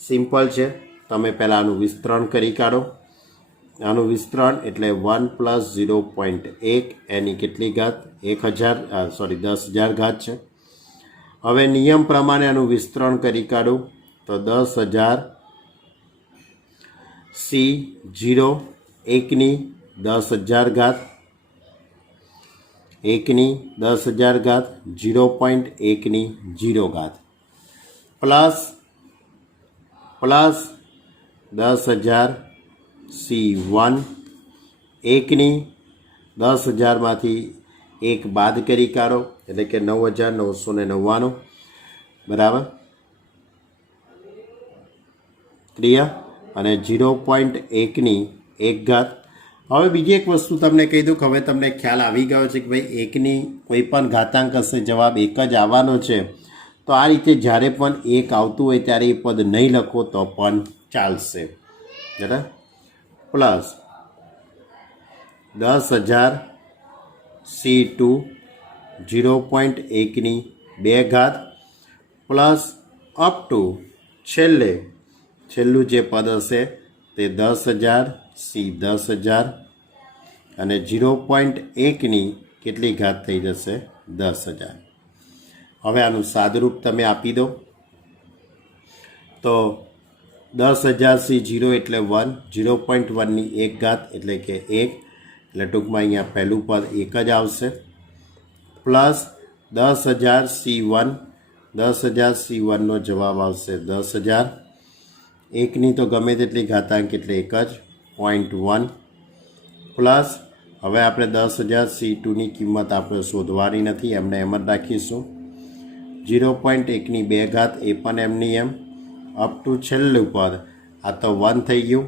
સિમ્પલ છે. તમે પહેલાં આનું વિસ્તરણ કરી કાઢો. આનું વિસ્તરણ એટલે 1 + 0.1 એની કેટલી ઘાત? 10,000 ઘાત છે. હવે નિયમ પ્રમાણે આનું વિસ્તરણ કરી કાઢું તો 10,000 C0 1ની 10,000 ઘાત. 1ની 10,000 ઘાત 0.1ની 0 ઘાત પ્લસ 10,000 C1 1ની 10,000માંથી 1 બાદ કરી કાઢો એટલે કે 9,999. બરાબર? ક્લિયર? અને 0.1ની 1 ઘાત. હવે બીજી એક વસ્તુ તમને કહી દઉં કે હવે તમને ખ્યાલ આવી ગયો છે કે ભાઈ 1ની કોઈ પણ ઘાતાંક હશે જવાબ 1 જ આવવાનો છે. તો આ રીતે જ્યારે પણ 1 આવતું હોય ત્યારે એ પદ નહીં લખો તો પણ ચાલશે. બરાબર? પ્લસ 10,000 C2 0.1ની 2 ઘાત પ્લસ અપ ટુ છેલ્લું જે પદ હશે તે 10,000 C10,000 અને 0.1ની કેટલી ઘાત થઈ જશે? 10,000. હવે આનું સાદરૂપ તમે આપી દો તો 10,000 C0 એટલે 1, 0.1ની 1 ઘાત એટલે કે 1, એટલે ટૂંકમાં અહીંયા પહેલું પદ 1 જ આવશે. પ્લસ 10,000 C1, 10,000 C1નો જવાબ આવશે 10,000. 1ની તો ગમે તેટલી ઘાતાંક એટલે 1 જ 0.1 પ્લસ હવે આપણે 10,000 C2ની કિંમત આપણે શોધવાની નથી, એમને એમ જ રાખીશું. 0.1ની 2 ઘાત એ પણ એમની એમ અપ ટુ છેલ્લું પદ આ તો 1 થઈ ગયું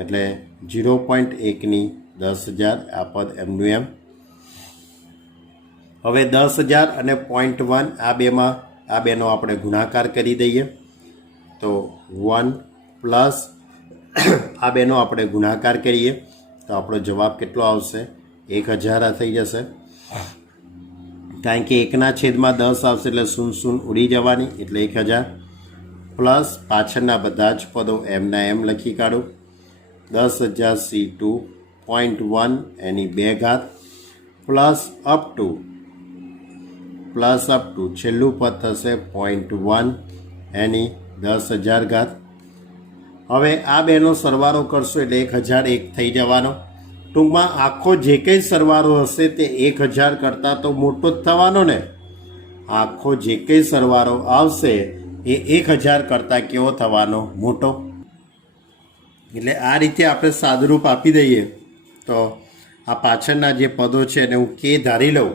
એટલે 0.1ની 10,000 આ પદ એમનું એમ. હવે 10,000 અને 0.1 આ બેનો આપણે ગુણાકાર કરી દઈએ તો 1 પ્લસ આ બેનો આપણે ગુણાકાર કરીએ તો આપણો જવાબ કેટલો આવશે? 1,000 થઈ જશે. કારણ કે 1ના છેદમાં 10 આવશે એટલે 0 ઉડી જવાની એટલે 1,000 પ્લસ પાછળના બધા જ પદો એમના એમ લખી કાઢું. 10,000 C2 0.1 એની 2 ઘાત પ્લસ અપ ટુ છેલ્લું પદ થશે 0.1 એની 10,000 ઘાત. હવે આ બેનો સરવાળો કરશો એટલે 1,001 થઈ જવાનો. ટૂંકમાં આખો જે કંઈ સરવાળો હશે તે 1,000 કરતાં તો મોટો જ થવાનો ને. આખો જે કંઈ સરવાળો આવશે એ 1,000 કરતાં કેવો થવાનો? મોટો. એટલે આ રીતે આપણે સાદરૂપ આપી દઈએ તો આ પાછળના જે પદો છે એને હું કે ધારી લઉં.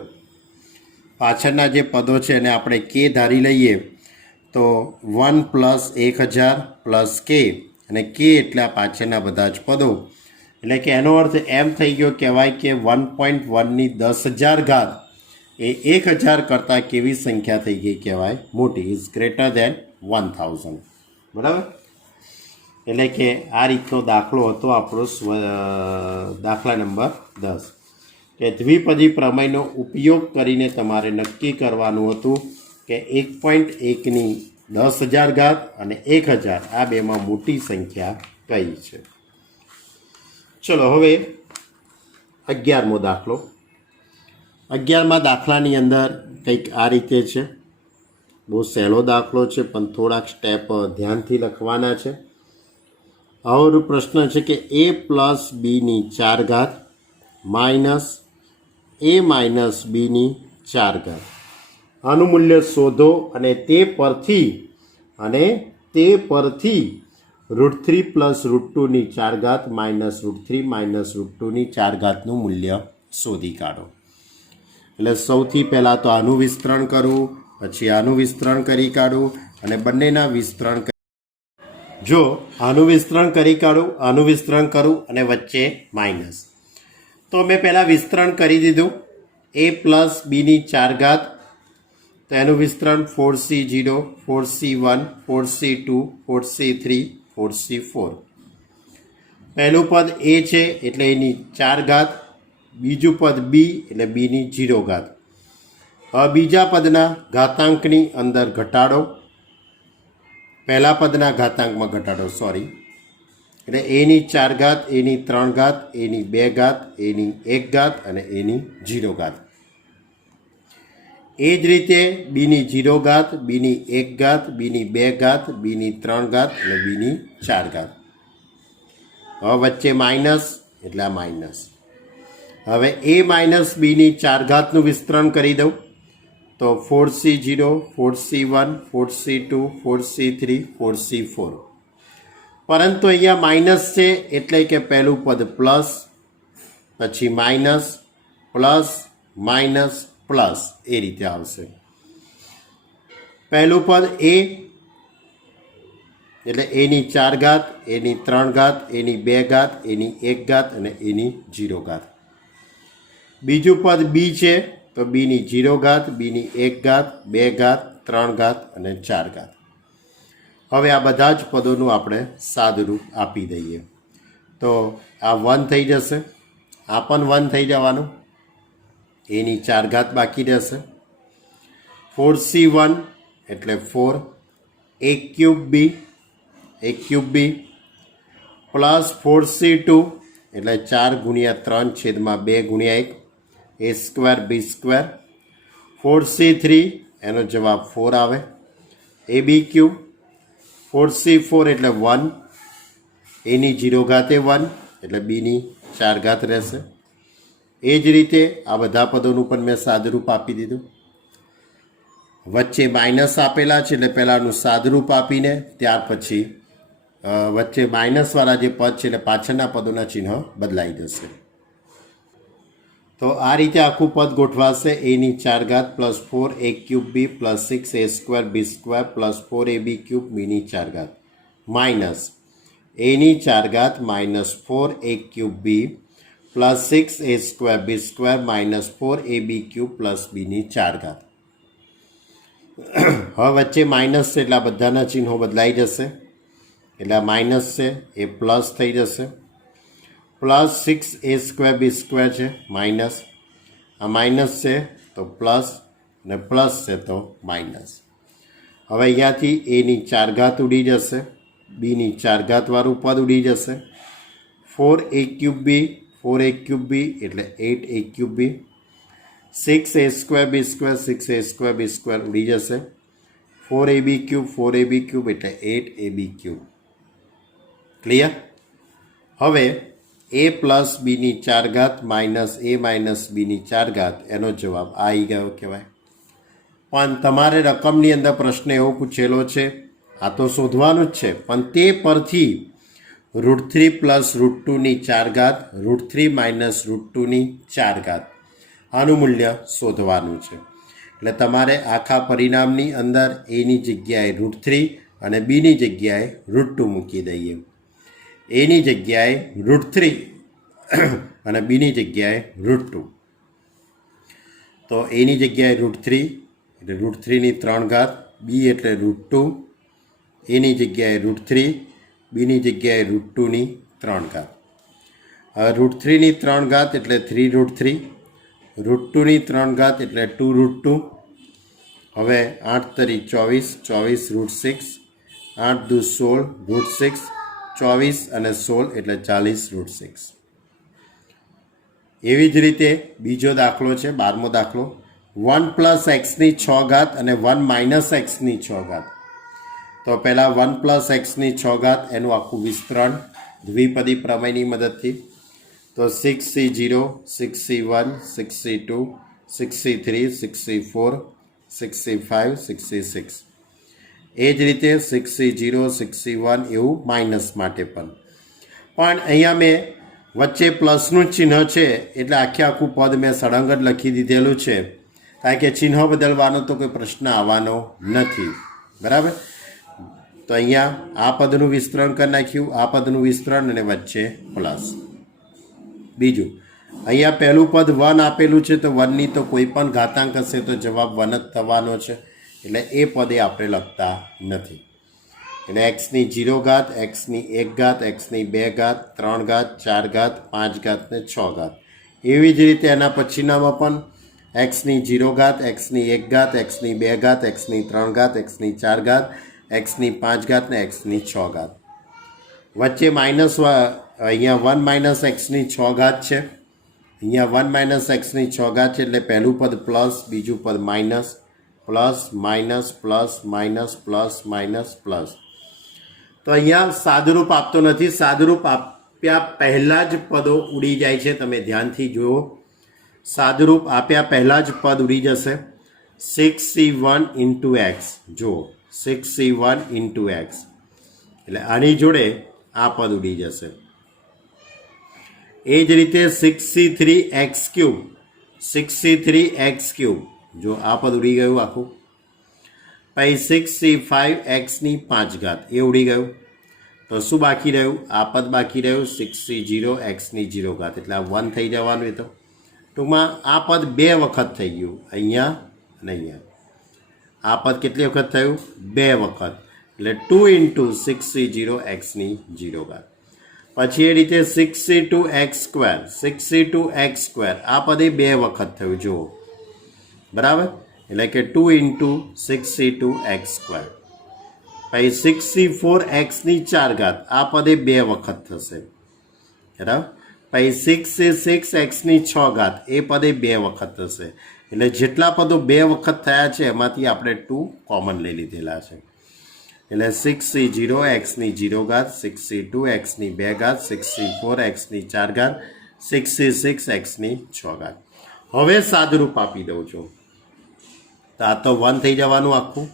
પાછળના જે પદો છે એને આપણે કે ધારી લઈએ તો 1 પ્લસ 1,000 પ્લસ કે અને કે એટલે આ પાછળના બધા જ પદો. એટલે કે એનો અર્થ એમ થઈ ગયો કહેવાય કે 1.1ની 10,000 ઘાત એ 1000 કરતાં કેવી સંખ્યા થઈ ગઈ કહેવાય? મોટી. Is greater than 1000. બરાબર? એટલે કે આ રીતનો દાખલો હતો આપણો દાખલા નંબર 10 કે દ્વિપદી પ્રમેયનો ઉપયોગ કરીને તમારે નક્કી કરવાનું હતું કે 1.1ની 10,000 ઘાત અને 1000 આ બેમાં મોટી સંખ્યા કઈ છે. ચલો હવે 11મો દાખલો. 11મા દાખલાની અંદર કંઈક આ રીતે છે. બહુ સહેલો દાખલો છે પણ થોડાક સ્ટેપ ધ્યાનથી લખવાના છે. આવો પ્રશ્ન છે કે a પ્લસ બીની 4 ઘાત માઇનસ a માઇનસ બીની 4 ઘાત આનું મૂલ્ય શોધો અને તે પરથી √3 પ્લસ √2ની 4 ઘાત માઇનસ √3 માઇનસ √2ની 4 ઘાતનું મૂલ્ય શોધી કાઢો. એટલે સૌથી પહેલાં તો આનું વિસ્તરણ કરવું, પછી આનું વિસ્તરણ કરી કાઢવું અને બંનેના વિસ્તરણ. જો આનું વિસ્તરણ કરી કાઢું, આનું વિસ્તરણ કરું અને વચ્ચે માઇનસ, તો મેં પહેલાં વિસ્તરણ કરી દીધું. a પ્લસ બીની 4 ઘાત, તો એનું વિસ્તરણ 4c0, 4c1, 4c2, 4c3, 4c4. પહેલું પદ a છે એટલે એની 4 ઘાત, બીજું પદ b એટલે bની 0 ઘાત. હવે બીજા પદના ઘાતાંકની અંદર ઘટાડો, પહેલા પદના ઘાતાંકમાં ઘટાડો એટલે એની 4 ઘાત, એની 3 ઘાત, એની 2 ઘાત, એની 1 ઘાત અને એની 0 ઘાત. એ જ રીતે બીની 0 ઘાત, બીની 1 ઘાત, બીની 2 ઘાત, બીની 3 ઘાત અને બીની 4 ઘાત. હવે વચ્ચે માઇનસ એટલે આ માઇનસ. હવે a માઇનસ બીની 4 ઘાતનું વિસ્તરણ કરી દઉં તો 4c0, 4c1, 4c2, 4c3, 4c4. પરંતુ અહીંયા માઇનસ છે એટલે કે પહેલું પદ પ્લસ, પછી માઇનસ, પ્લસ, માઇનસ, પ્લસ એ રીતે આવશે. પહેલું પદ a એટલે એની 4 ઘાત, એની 3 ઘાત, એની 2 ઘાત, એની 1 ઘાત અને એની 0 ઘાત. બીજું પદ b છે તો બીની 0 ઘાત, બીની 1 ઘાત, 2 ઘાત, 3 ઘાત અને 4 ઘાત. હવે આ બધા જ પદોનું આપણે સાદુરૂપ આપી દઈએ તો આ 1 થઈ જશે, આ પણ 1 થઈ જવાનું, એની 4 ઘાત બાકી રહેશે. 4c1 એટલે 4, a cube b plus 4c2 એટલે 4 ગુણ્યા 3 છેદમાં 2 ગુણ્યા 1 a square b square. 4c3 એનો જવાબ 4 આવે. ab cube. 4c4 એટલે 1, એની 0 ઘાતે 1 એટલે બીની 4 ઘાત રહેશે. એ જ રીતે આ બધા પદોનું પણ મેં સાદુરૂપ આપી દીધું. વચ્ચે માઇનસ આપેલા છે એટલે પહેલાંનું સાદુરૂપ આપીને ત્યાર પછી વચ્ચે માઇનસવાળા જે પદ છે એટલે પાછળના પદોના ચિહ્ન બદલાઈ જશે. તો આ રીતે આખું પદ ગોઠવાશે. એની 4 ઘાત plus 4 a cube b plus 6 a square b square plus 4 ab cube બીની 4 ઘાત માઇનસ એની 4 ઘાત minus 4 a cube b plus 6 a square b square minus 4 ab cube plus બીની 4 ઘાત. હવે વચ્ચે માઇનસ છે એટલે આ બધાના ચિહ્નો બદલાઈ જશે એટલે આ માઇનસ છે એ પ્લસ થઈ જશે. Plus 6 a square b square છે માઇનસ, આ માઇનસ છે તો પ્લસ અને પ્લસ છે તો માઇનસ. હવે અહીંયાથી એની 4 ઘાત ઉડી જશે, બીની 4 ઘાતવાળું પદ ઉડી જશે. 4 a cube b, 4 a cube b એટલે 8 a cube b. 6 a square b square, 6 a square b square ઉડી જશે. 4 ab ક્યુબ, 4 ab ક્યુબ એટલે 8 ab ક્યુબ. ક્લિયર? હવે a પ્લસ બીની 4 ઘાત માઇનસ a માઇનસ બીની 4 ઘાત એનો જવાબ આ આવી ગયો કહેવાય. પણ તમારે રકમની અંદર પ્રશ્ન એવો પૂછેલો છે, આ તો શોધવાનું જ છે પણ તે પરથી √3 પ્લસ √2ની 4 ઘાત, √3 માઇનસ √2ની 4 ઘાત આનું મૂલ્ય શોધવાનું છે. એટલે તમારે આખા પરિણામની અંદર એની જગ્યાએ √3 અને બીની જગ્યાએ √2 મૂકી દઈએ. એની જગ્યાએ √3 અને બીની જગ્યાએ √2. તો એની જગ્યાએ √3 એટલે √3ની 3 ઘાત, બી એટલે √2 એની જગ્યાએ √3, બીની જગ્યાએ √2ની 3 ઘાત. હવે √3ની 3 ઘાત એટલે 3√3, √2ની 3 ઘાત એટલે 2√2. હવે 8 તરી 24, 24 √6, 8 દુ 16 √6, 24 અને 16 એટલે 40 √6. એવી જ રીતે બીજો દાખલો છે 12મો દાખલો, 1 પ્લસ એક્સની 6 ઘાત અને 1 માઇનસ એક્સની 6 ઘાત. તો પહેલાં 1 પ્લસ એક્સની 6 ઘાત એનું આખું વિસ્તરણ દ્વિપદી પ્રમેયની મદદથી. તો 6c0, 6c1, 6c2, 6c3, 6c4, 6c5, 6c6. એ જ રીતે 6c0, 6c1 એવું માઇનસ માટે પણ અહીંયા મેં વચ્ચે પ્લસનું ચિહ્ન છે એટલે આખું પદ મેં સળંગ જ લખી દીધેલું છે, કારણ કે ચિહ્ન બદલવાનો તો કોઈ પ્રશ્ન આવવાનો નથી. બરાબર. તો અહીંયા આ પદનું વિસ્તરણ કરી નાખ્યું, આ પદનું વિસ્તરણ અને વચ્ચે પ્લસ. બીજું અહીંયા પહેલું પદ 1 આપેલું છે, તો 1ની તો કોઈ પણ ઘાતાંક હશે તો જવાબ 1 જ થવાનો છે, એટલે એ પદે આપણે લખતા નથી. એટલે એક્સની 0 ઘાત, એક્સની 1 ઘાત, એક્સની 2 ઘાત, 3 ઘાત, 4 ઘાત, 5 ઘાત ને 6 ઘાત. એવી જ રીતે એના પછીનામાં પણ એક્સની 0 ઘાત, એક્સની 1 ઘાત, એક્સની 2 ઘાત, એક્સની 3 ઘાત, એક્સની 4 ઘાત, એક્સની 5 ઘાત ને એક્સની 6 ઘાત. વચ્ચે માઇનસ અહીંયા 1 માઇનસ એક્સની 6 ઘાત છે, અહીંયા 1 માઇનસ એક્સની 6 ઘાત છે, એટલે પહેલું પદ પ્લસ, બીજું પદ minus, plus minus plus minus plus minus plus. તો અહીંયા સાદુરૂપ આપતો નથી, સાદુરૂપ આપ્યા પહેલાં જ પદો ઉડી જાય છે. તમે ધ્યાનથી જુઓ, સાદુરૂપ આપ્યા પહેલાં જ પદ ઉડી જશે. 6c1 ઇન્ટુ એક્સ, જુઓ 6c1 ઇન્ટુ એક્સ એટલે આની જોડે આ પદ ઉડી જશે. એ જ રીતે 6c3 x cube, 6c3 x cube, જો આ પદ ઉડી ગયું આખું. પછી 6c5 એક્સની 5 ઘાત એ ઉડી ગયું. તો શું બાકી રહ્યું? આ પદ બાકી રહ્યું 6c0 એક્સની 0 ઘાત, એટલે આ 1 થઈ જવાનું. એ તો ટૂંકમાં આ પદ 2 વખત થઈ ગયું, અહીંયા અને અહીંયા. આ પદ કેટલી વખત થયું? 2 વખત, એટલે 2 ઇન્ટુ 6c0 એક્સની 0 ઘાત. પછી એ રીતે 6c2 x square, 6c2 x square, આ પદ એ 2 વખત થયું જુઓ. બરાબર, એટલે કે 2 ઇન્ટુ 6c2 એક્સ સ્ક્વેર. પછી 6c4 એક્સની 4 ઘાત, આ પદે 2 વખત થશે. બરાબર. પછી 6c6 એક્સની 6 ઘાત, એ પદે 2 વખત થશે. એટલે જેટલા પદો 2 વખત થયા છે એમાંથી આપણે 2 કોમન લઈ લીધેલા છે. એટલે 6c0 એક્સની 0 ઘાત, 6c2 એક્સની 2 ઘાત, 6c4 એક્સની 4 ઘાત, 6c6 એક્સની 6 ઘાત. હવે સાદુરૂપ આપી દઉં છું, તો આ તો 1 થઈ જવાનું આખું.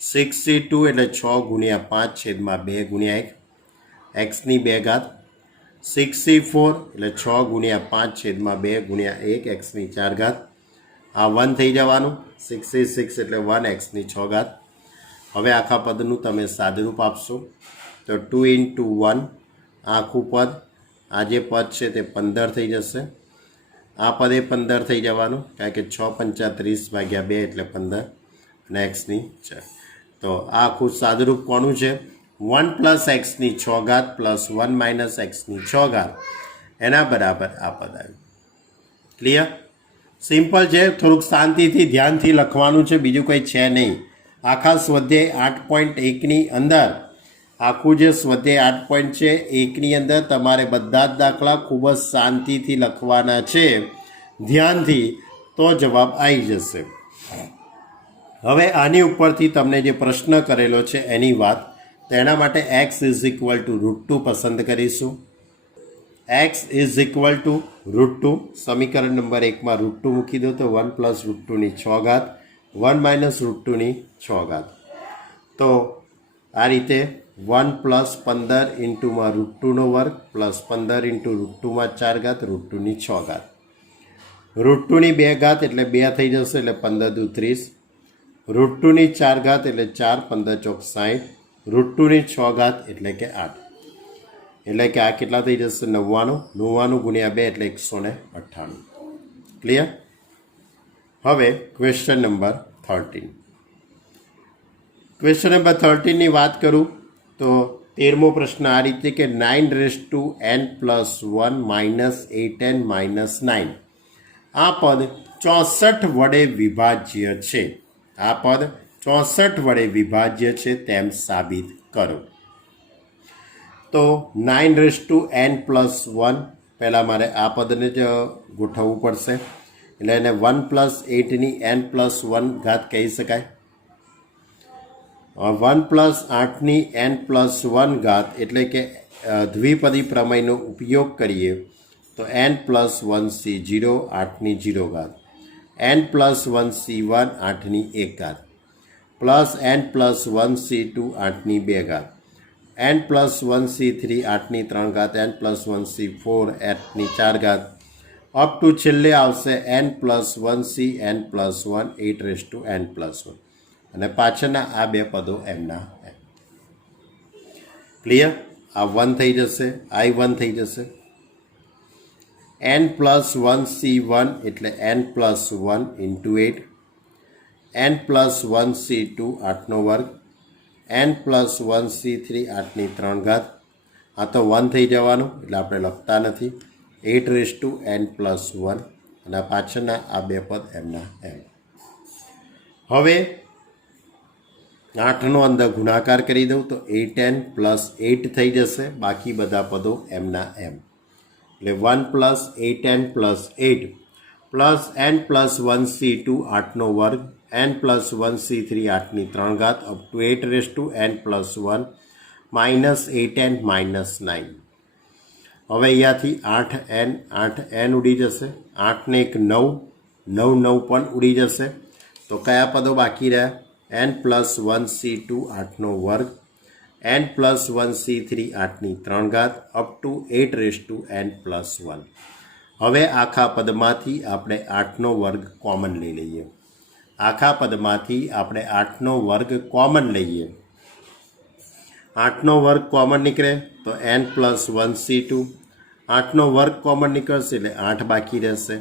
6c2 એટલે 6 ગુણ્યા 5 છેદમાં 2 ગુણ્યા 1 એક્સની 2 ઘાત. 6c4 એટલે 6 ગુણ્યા 5 છેદમાં 2 ગુણ્યા 1 એક્સની 4 ઘાત. આ 1 થઈ જવાનું. 6c6 એટલે 1 એક્સની 6 ઘાત. હવે આખા પદનું તમે સાદુરૂપ આપશો તો 2 ઇન્ટુ 1 આખું પદ, આ જે પદ છે તે 15 થઈ જશે. આ પદે 15 થઈ જવાનું, કારણ કે 6 પંચા 30 ભાગ્યા 2 એટલે 15 અને એક્સની 4. તો આ આખું સાદુરૂપ કોનું છે? 1 પ્લસ એક્સની 6 ઘાત પ્લસ 1 માઇનસ એક્સની 6 ઘાત, એના બરાબર આ પદ આવ્યું. ક્લિયર? સિમ્પલ છે. થોડુંક શાંતિથી ધ્યાનથી લખવાનું છે, બીજું કંઈ છે નહીં. આખા સ્વાધ્યાય 8.1ની અંદર, આખું જે સ્વાધ્યાય 8 છે 1ની અંદર તમારે બધા જ દાખલા ખૂબ જ શાંતિથી લખવાના છે, ધ્યાનથી, તો જવાબ આવી જશે. હવે આની ઉપરથી તમને જે પ્રશ્ન કરેલો છે એની વાત, તો એના માટે x √2 પસંદ કરીશું. x √2, સમીકરણ નંબર 1માં √2 મૂકી દો તો 1 પ્લસ √2ની 6 ઘાત, 1 માઇનસ √2ની 6 ઘાત. તો આ રીતે 1 પ્લસ 15 ઇન્ટુમાં √2નો વર્ગ પ્લસ 15 ઇન્ટુ √2માં 4 ઘાત, √2ની 6 ઘાત. √2ની 2 ઘાત એટલે 2 થઈ જશે, એટલે 15 દુ 30. √2ની 4 ઘાત એટલે 4, 15 ચોક 60. √2ની 6 ઘાત એટલે કે 8. એટલે કે આ કેટલા થઈ જશે? 99. 99 ગુણ્યા 2 એટલે 198. ક્લિયર? હવે ક્વેશ્ચન નંબર 13. ક્વેશ્ચન નંબર 13ની વાત કરું તો 13મો પ્રશ્ન આ રીતે કે 9n+1 8n - 9 આ પદ 64 વડે વિભાજ્ય છે. આ પદ 64 વડે વિભાજ્ય છે તેમ સાબિત કરો. તો 9n+1 પહેલાં મારે આ પદને જ ગોઠવવું પડશે, એટલે એને 1 + 8ની n+1 ઘાત કહી શકાય. 1 + 8ની n+1 ઘાત એટલે કે દ્વિપદી પ્રમેયનો ઉપયોગ કરીએ તો n+1c 0 8ની 0 ઘાત, n+1c1 8ની 1 ઘાત, પ્લસ n+1c2 8ની 2 ઘાત, n+1c3 8ની 3 ઘાત, n+1c4 8ની 4 ઘાત, અપ ટુ છેલ્લે આવશે n+1c n+1 8n+1 અને પાછળના આ બે પદો એમના એમ. ક્લિયર? આ 1 થઈ જશે, આ 1 થઈ જશે. n+1c1 એટલે n+1 × 8, n+1c2 8નો વર્ગ, n+1c3 8ની 3 ઘાત. આ તો 1 થઈ જવાનું એટલે આપણે લખતા નથી, 8n+1 અને પાછળના આ બે પદ એમના એમ. હવે 8નો અંદર ગુણાકાર કરી દઉં તો 8n + 8 થઈ જશે, બાકી બધા પદો એમના એમ. એટલે 1 + 8n + 8 પ્લસ n+1c2 8નો વર્ગ, n+1c3 8ની 3 ઘાત, અપ ટુ 8n+1 -8n - 9. હવે અહીંયાથી 8n ઉડી જશે, 8 ને 1 9, 9 9 પણ ઉડી જશે. તો કયા પદો બાકી રહ્યા? n+1c2 8નો વર્ગ, n+1c3 8ની 3 ઘાત, અપ ટુ 8n+1. હવે આખા પદમાંથી આપણે 8નો વર્ગ કોમન લઈ લઈએ. આખા પદમાંથી આપણે 8નો વર્ગ કોમન લઈએ. 8નો વર્ગ કોમન નીકળે તો n+1c2, 8નો વર્ગ કોમન નીકળશે એટલે 8 બાકી રહેશે.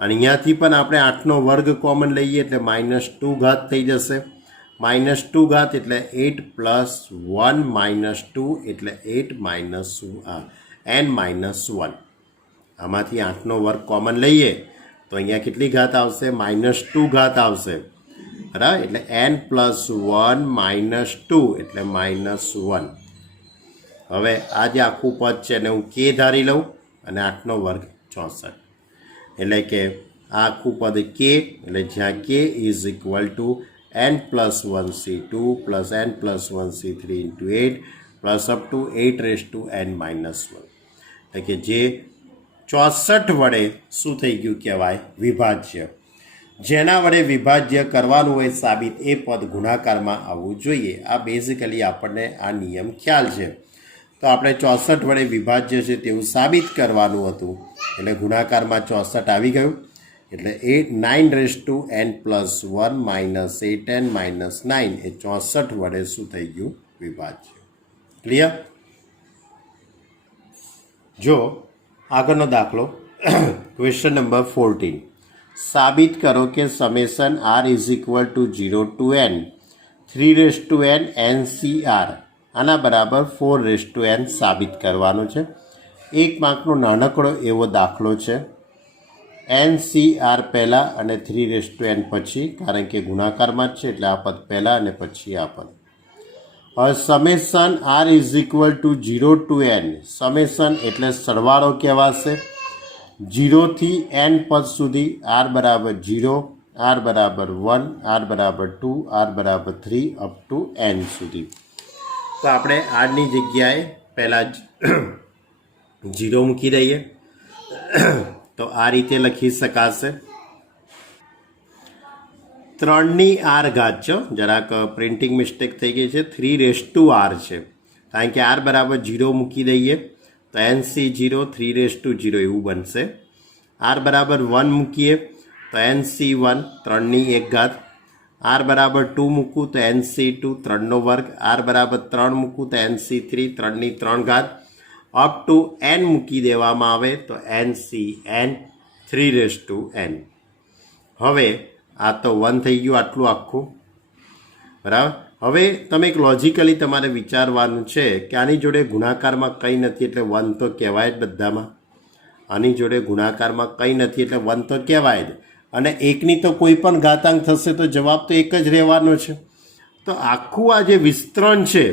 અને અહીંયાથી પણ આપણે 8નો વર્ગ કોમન લઈએ એટલે -2 ઘાત થઈ જશે. -2 ઘાત એટલે 8 + 1 - 2 એટલે 8 n-1. આમાંથી 8નો વર્ગ કોમન લઈએ તો અહીંયા કેટલી ઘાત આવશે? -2 ઘાત આવશે, બરાબર. એટલે n+1 - 2 એટલે -1. હવે આ જે આખું પદ છે એને હું k ધારી લઉં અને 8નો વર્ગ 64, એટલે કે આ આખું પદ k, એટલે જ્યાં k = n+1c2 + n+1c3 × 8 plus up to 8n-1, એટલે કે જે 64 વડે શું થઈ ગયું કહેવાય? વિભાજ્ય. જેના વડે વિભાજ્ય કરવાનું હોય સાબિત એ પદ ગુણાકારમાં આવવું જોઈએ. આ બેઝિકલી આપણને આ નિયમ ખ્યાલ છે. તો આપણે 64 વડે વિભાજ્ય છે તેવું સાબિત કરવાનું હતું, એટલે ગુણાકારમાં 64 આવી ગયું. એટલે 9n+1 -8n - 9 એ 64 વડે શું થઈ ગયું? વિભાજ્ય. ક્લિયર? જો આગળનો દાખલો ક્વેશ્ચન નંબર 14. સાબિત કરો કે summation r = 0 to n 3n NCR આના બરાબર 4n સાબિત કરવાનું છે. 1 માર્કનો નાનકડો એવો દાખલો છે. NCR પહેલાં અને 3n પછી, કારણ કે ગુણાકારમાં જ છે એટલે આ પદ પહેલાં અને પછી આ પદ. હવે summation r = 0 to n, summation એટલે સરવાળો કહેવાશે. 0 થી n પદ સુધી r = 0, r = 1, r = 2, r = 3 up to n સુધી. તો આપણે આરની જગ્યાએ પહેલાં 0 મૂકી દઈએ તો આ રીતે લખી શકાશે. 3ની r ઘાત છે, જરાક પ્રિન્ટિંગ મિસ્ટેક થઈ ગઈ છે, 3r છે. કારણ કે r = 0 મૂકી દઈએ તો NC0 3/0 એવું બનશે. r = 1 મૂકીએ તો NC1 3ની 1 ઘાત, r = 2 મૂકું તો NC2 3નો વર્ગ, r = 3 મૂકું તો NC3 3ની 3 ઘાત, અપ ટુ n મૂકી દેવામાં આવે તો NCN 3/n. હવે આ તો 1 થઈ ગયું આટલું આખું, બરાબર. હવે તમે એક લોજિકલી તમારે વિચારવાનું છે કે આની જોડે ગુણાકારમાં કંઈ નથી એટલે 1 તો કહેવાય જ બધામાં. આની જોડે ગુણાકારમાં કંઈ નથી એટલે 1 તો કહેવાય જ, અને એકની તો કોઈ પણ ઘાતાંક થશે તો જવાબ તો એક જ રહેવાનો છે. તો આખું આ જે વિસ્તરણ છે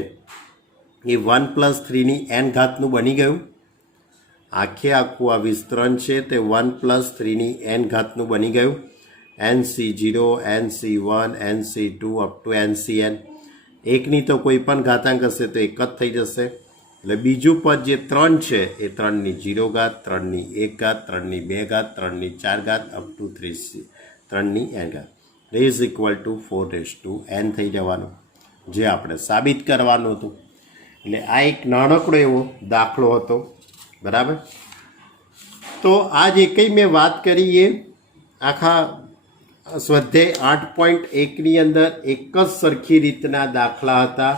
એ 1 + 3 n ઘાતનું બની ગયું. આખું આ વિસ્તરણ છે તે 1 + 3 n ઘાતનું બની ગયું. NC0, NC1, NC2 up to NCn. એકની તો કોઈ પણ ઘાતાંક હશે તો એક જ થઈ જશે. એટલે બીજું પદ જે 3 છે એ 3ની 0 ઘાત, 3ની 1 ઘાત, 3ની 2 ઘાત, 3ની 4 ઘાત અપ ટુ 3ની n ઘાત ઇઝ ઇક્વલ ટુ 4n થઈ જવાનું, જે આપણે સાબિત કરવાનું હતું. એટલે આ એક નાનકડો એવો દાખલો હતો, બરાબર. તો આ જે કંઈ મેં વાત કરી એ આખા સ્વાધ્યાય 8.1ની અંદર એક જ સરખી રીતના દાખલા હતા.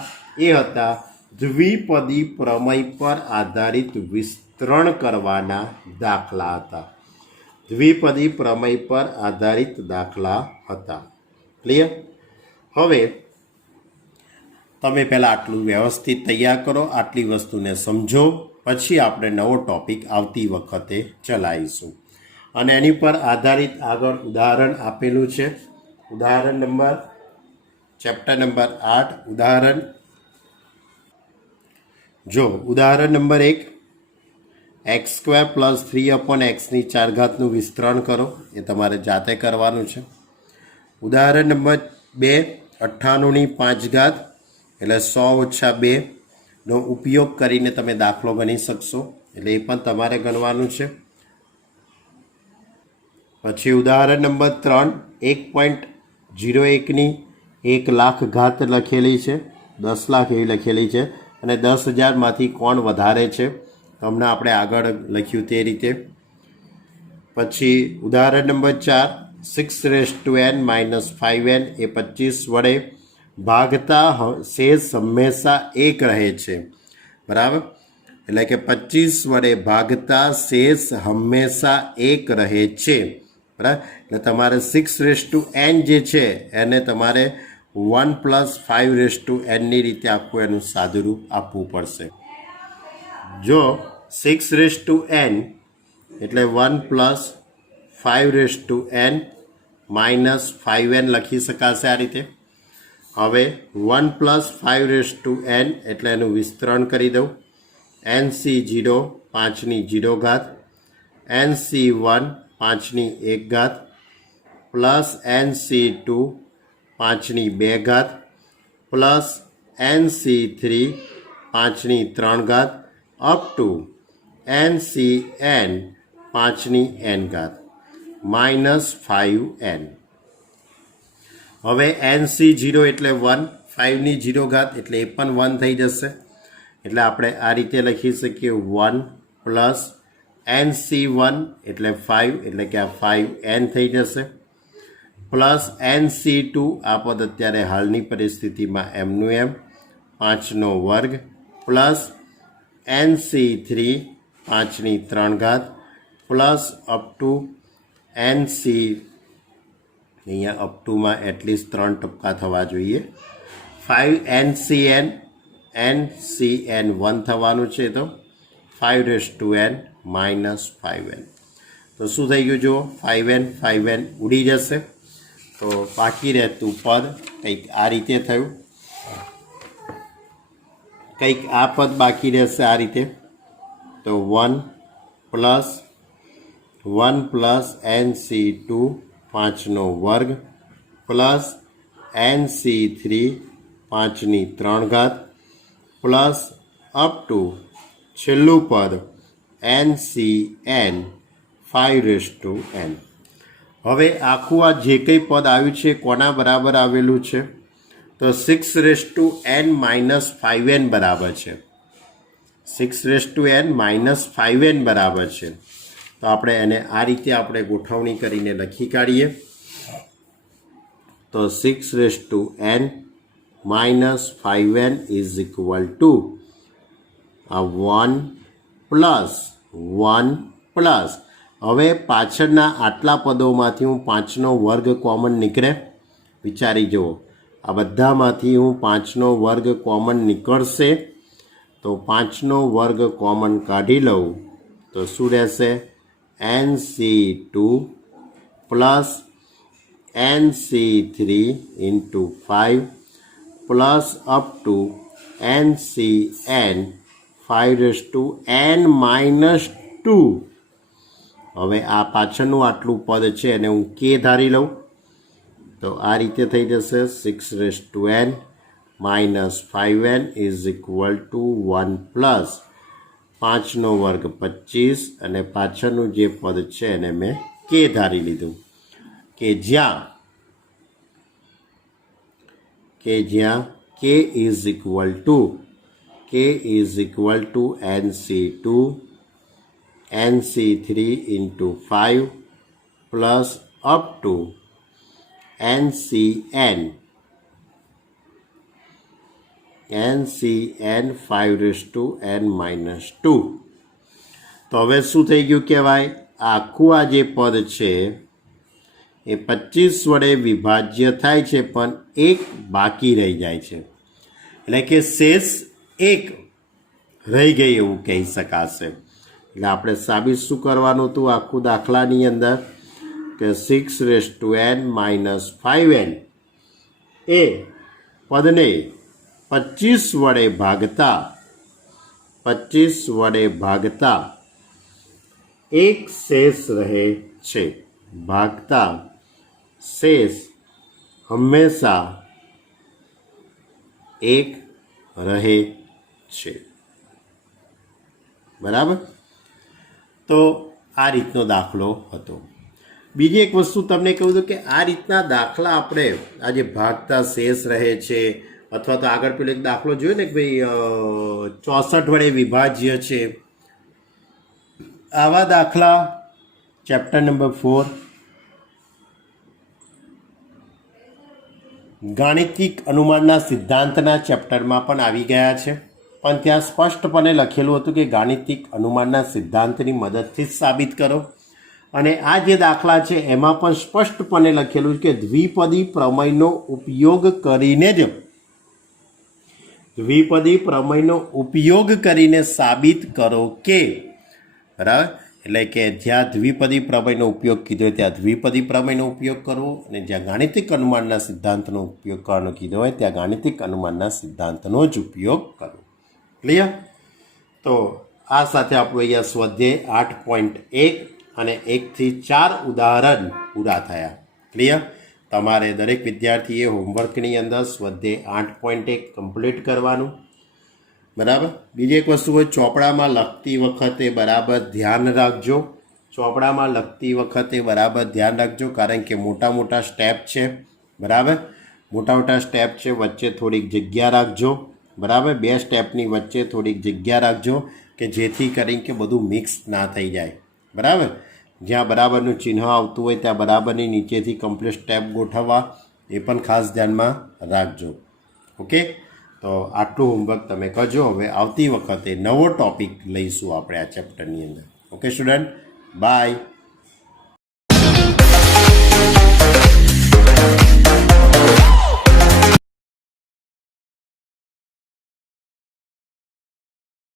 એ હતા દ્વિપદી પ્રમેય પર આધારિત વિસ્તરણ કરવાના દાખલા હતા. દ્વિપદી પ્રમેય પર આધારિત દાખલા હતા. ક્લિયર? હવે તમે પહેલાં આટલું વ્યવસ્થિત તૈયાર કરો, આટલી વસ્તુને સમજો, પછી આપણે નવો ટૉપિક આવતી વખતે ચલાવીશું. અને એની પર આધારિત આગળ ઉદાહરણ આપેલું છે. ઉદાહરણ નંબર ચેપ્ટર નંબર 8 ઉદાહરણ જો ઉદાહરણ નંબર 1 x² + 3/x ની 4 ઘાતનું વિસ્તરણ કરો. એ તમારે જાતે કરવાનું છે. ઉદાહરણ નંબર 2 98ની 5 ઘાત એટલે 100 - 2 નો ઉપયોગ કરીને તમે દાખલો ગણી શકશો, એટલે એ પણ તમારે ગણવાનું છે. પછી ઉદાહરણ નંબર 3 1.01ની 1 લાખ ઘાત લખેલી છે, 10 લાખ એવી લખેલી છે, અને 10,000માંથી કોણ વધારે છે તમને આપણે આગળ લખ્યું તે રીતે. પછી ઉદાહરણ નંબર 4 6n - 5n એ 25 વડે ભાગતા શેષ હંમેશા 1 રહે છે, બરાબર. એટલે કે 25 વડે ભાગતા શેષ હંમેશા 1 રહે છે, બરાબર. એટલે તમારે 6n જે છે એને તમારે 1 + 5n રીતે આખું એનું સાદુરૂપ આપવું પડશે. જો 6n એટલે 1 + 5n - 5n લખી શકાશે આ રીતે. હવે 1 + 5n એટલે એનું વિસ્તરણ કરી દઉં. NC0 5ની 0 ઘાત, NC1 5ની 1 ઘાત પ્લસ NC2 5ની 2 ઘાત પ્લસ NC3 5ની 3 ઘાત અપ ટુ NCn 5ની n ઘાત -5n. હવે NC0 એટલે 1, 5ની 0 ઘાત એટલે એ પણ 1 થઈ જશે. એટલે આપણે આ રીતે લખી શકીએ 1 પ્લસ NC1 એટલે 5 એટલે કે આ 5n થઈ જશે, પ્લસ NC2 આ પદ અત્યારે હાલની પરિસ્થિતિમાં એમનું એમ 5નો વર્ગ પ્લસ NC3 5ની 3 ઘાત પ્લસ અપ ટુ NC અહીંયા અપ ટુમાં એટલીસ્ટ 3 ટપકા થવા જોઈએ. 5 NCn 1 થવાનું છે, તો 5n - 5n. તો શું થઈ ગયું જુઓ, 5n ઉડી જશે. તો બાકી રહેતું પદ કંઈક આ રીતે થયું, કંઈક આ પદ બાકી રહેશે આ રીતે. તો 1 + NC2 5નો વર્ગ પ્લસ NC3 5ની 3 ઘાત પ્લસ અપ ટુ છેલ્લું પદ NCn 5n. હવે આખું આ જે કંઈ પદ આવ્યું છે કોના બરાબર આવેલું છે? તો 6n - 5n બરાબર છે. 6n - 5n બરાબર છે. તો આપણે એને આ રીતે આપણે ગોઠવણી કરીને લખી કાઢીએ. તો 6n - 5n is equal to 1 + 1 + હવે પાછળના આટલા પદોમાંથી હું 5નો વર્ગ કોમન નીકળે, વિચારી જુઓ, આ બધામાંથી હું 5નો વર્ગ કોમન નીકળશે તો 5નો વર્ગ કોમન કાઢી લઉં તો શું રહેશે? NC2 plus NC3 into 5 plus up to NCN 5n-2. હવે આ પાછળનું આટલું પદ છે અને હું k ધારી લઉં તો આ રીતે થઈ જશે 6n minus 5n is equal to 1 plus 5નો વર્ગ 25 અને પાછળનું જે પદ છે એને મેં k ધારી લીધું કે જ્યાં k is equal two NC2 NC3 into 5 plus up to NCN 5n-2. તો હવે શું થઈ ગયું કહેવાય? આખું આ જે પદ છે એ 25 વડે વિભાજ્ય થાય છે પણ એક બાકી રહી જાય છે, એટલે કે શેષ એક રહી ગઈ એવું કહી શકાશે. એટલે આપણે સાબિત શું કરવાનું હતું આખું દાખલાની અંદર કે 6n-5n એ પદને 25 વડે ભાગતા એક શેષ રહે છે. ભાગતા શેષ હંમેશા એક રહે છે. બરાબર? તો આ રીતનો દાખલો હતો. બીજી એક વસ્તુ તમને કહું છું કે આ રીતના દાખલા આપણે આ જે ભાગતા શેષ રહે છે અથવા તો આગળ પેલો એક દાખલો જોયો ને કે ભાઈ 64 વડે વિભાજ્ય છે, આવા દાખલા ચેપ્ટર નંબર 4 ગાણિતિક અનુમાનના સિદ્ધાંતના ચેપ્ટરમાં પણ આવી ગયા છે, પણ ત્યાં સ્પષ્ટપણે લખેલું હતું કે ગાણિતિક અનુમાનના સિદ્ધાંતની મદદથી જ સાબિત કરો. અને આ જે દાખલા છે એમાં પણ સ્પષ્ટપણે લખેલું છે કે દ્વિપદી પ્રમેયનો ઉપયોગ કરીને સાબિત કરો કે, બરાબર? એટલે કે જ્યાં દ્વિપદી પ્રમેયનો ઉપયોગ કીધો હોય ત્યાં દ્વિપદી પ્રમેયનો ઉપયોગ કરવો અને જ્યાં ગાણિતિક અનુમાનના સિદ્ધાંતનો ઉપયોગ કરવાનો કીધો હોય ત્યાં ગાણિતિક અનુમાનના સિદ્ધાંતનો જ ઉપયોગ કરવો. ક્લિયર? તો આ સાથે આપણું અહીંયા સ્વાધ્યાય 8.1 અને 1 થી 4 ઉદાહરણ પૂરા થયા. ક્લિયર? તમારે દરેક વિદ્યાર્થીએ હોમવર્કની અંદર સ્વાધ્યાય 8.1 કમ્પ્લીટ કરવાનું. બરાબર? બીજી એક વસ્તુ હોય, ચોપડામાં લખતી વખતે બરાબર ધ્યાન રાખજો. કારણ કે મોટા સ્ટેપ છે. બરાબર? મોટા સ્ટેપ છે, વચ્ચે થોડીક જગ્યા રાખજો. બરાબર? 2 સ્ટેપની વચ્ચે થોડીક જગ્યા રાખજો કે જેથી કરીને કે બધું મિક્સ ના થઈ જાય. બરાબર? જ્યાં બરાબરનું ચિહ્ન આવતું હોય ત્યાં બરાબરની નીચેથી કમ્પ્લીટ સ્ટેપ ગોઠવવા એ પણ ખાસ ધ્યાનમાં રાખજો. ઓકે? તો આટલું હોમવર્ક તમે કરજો. હવે આવતી વખતે નવો ટૉપિક લઈશું આપણે આ ચેપ્ટરની અંદર. Okay student, by.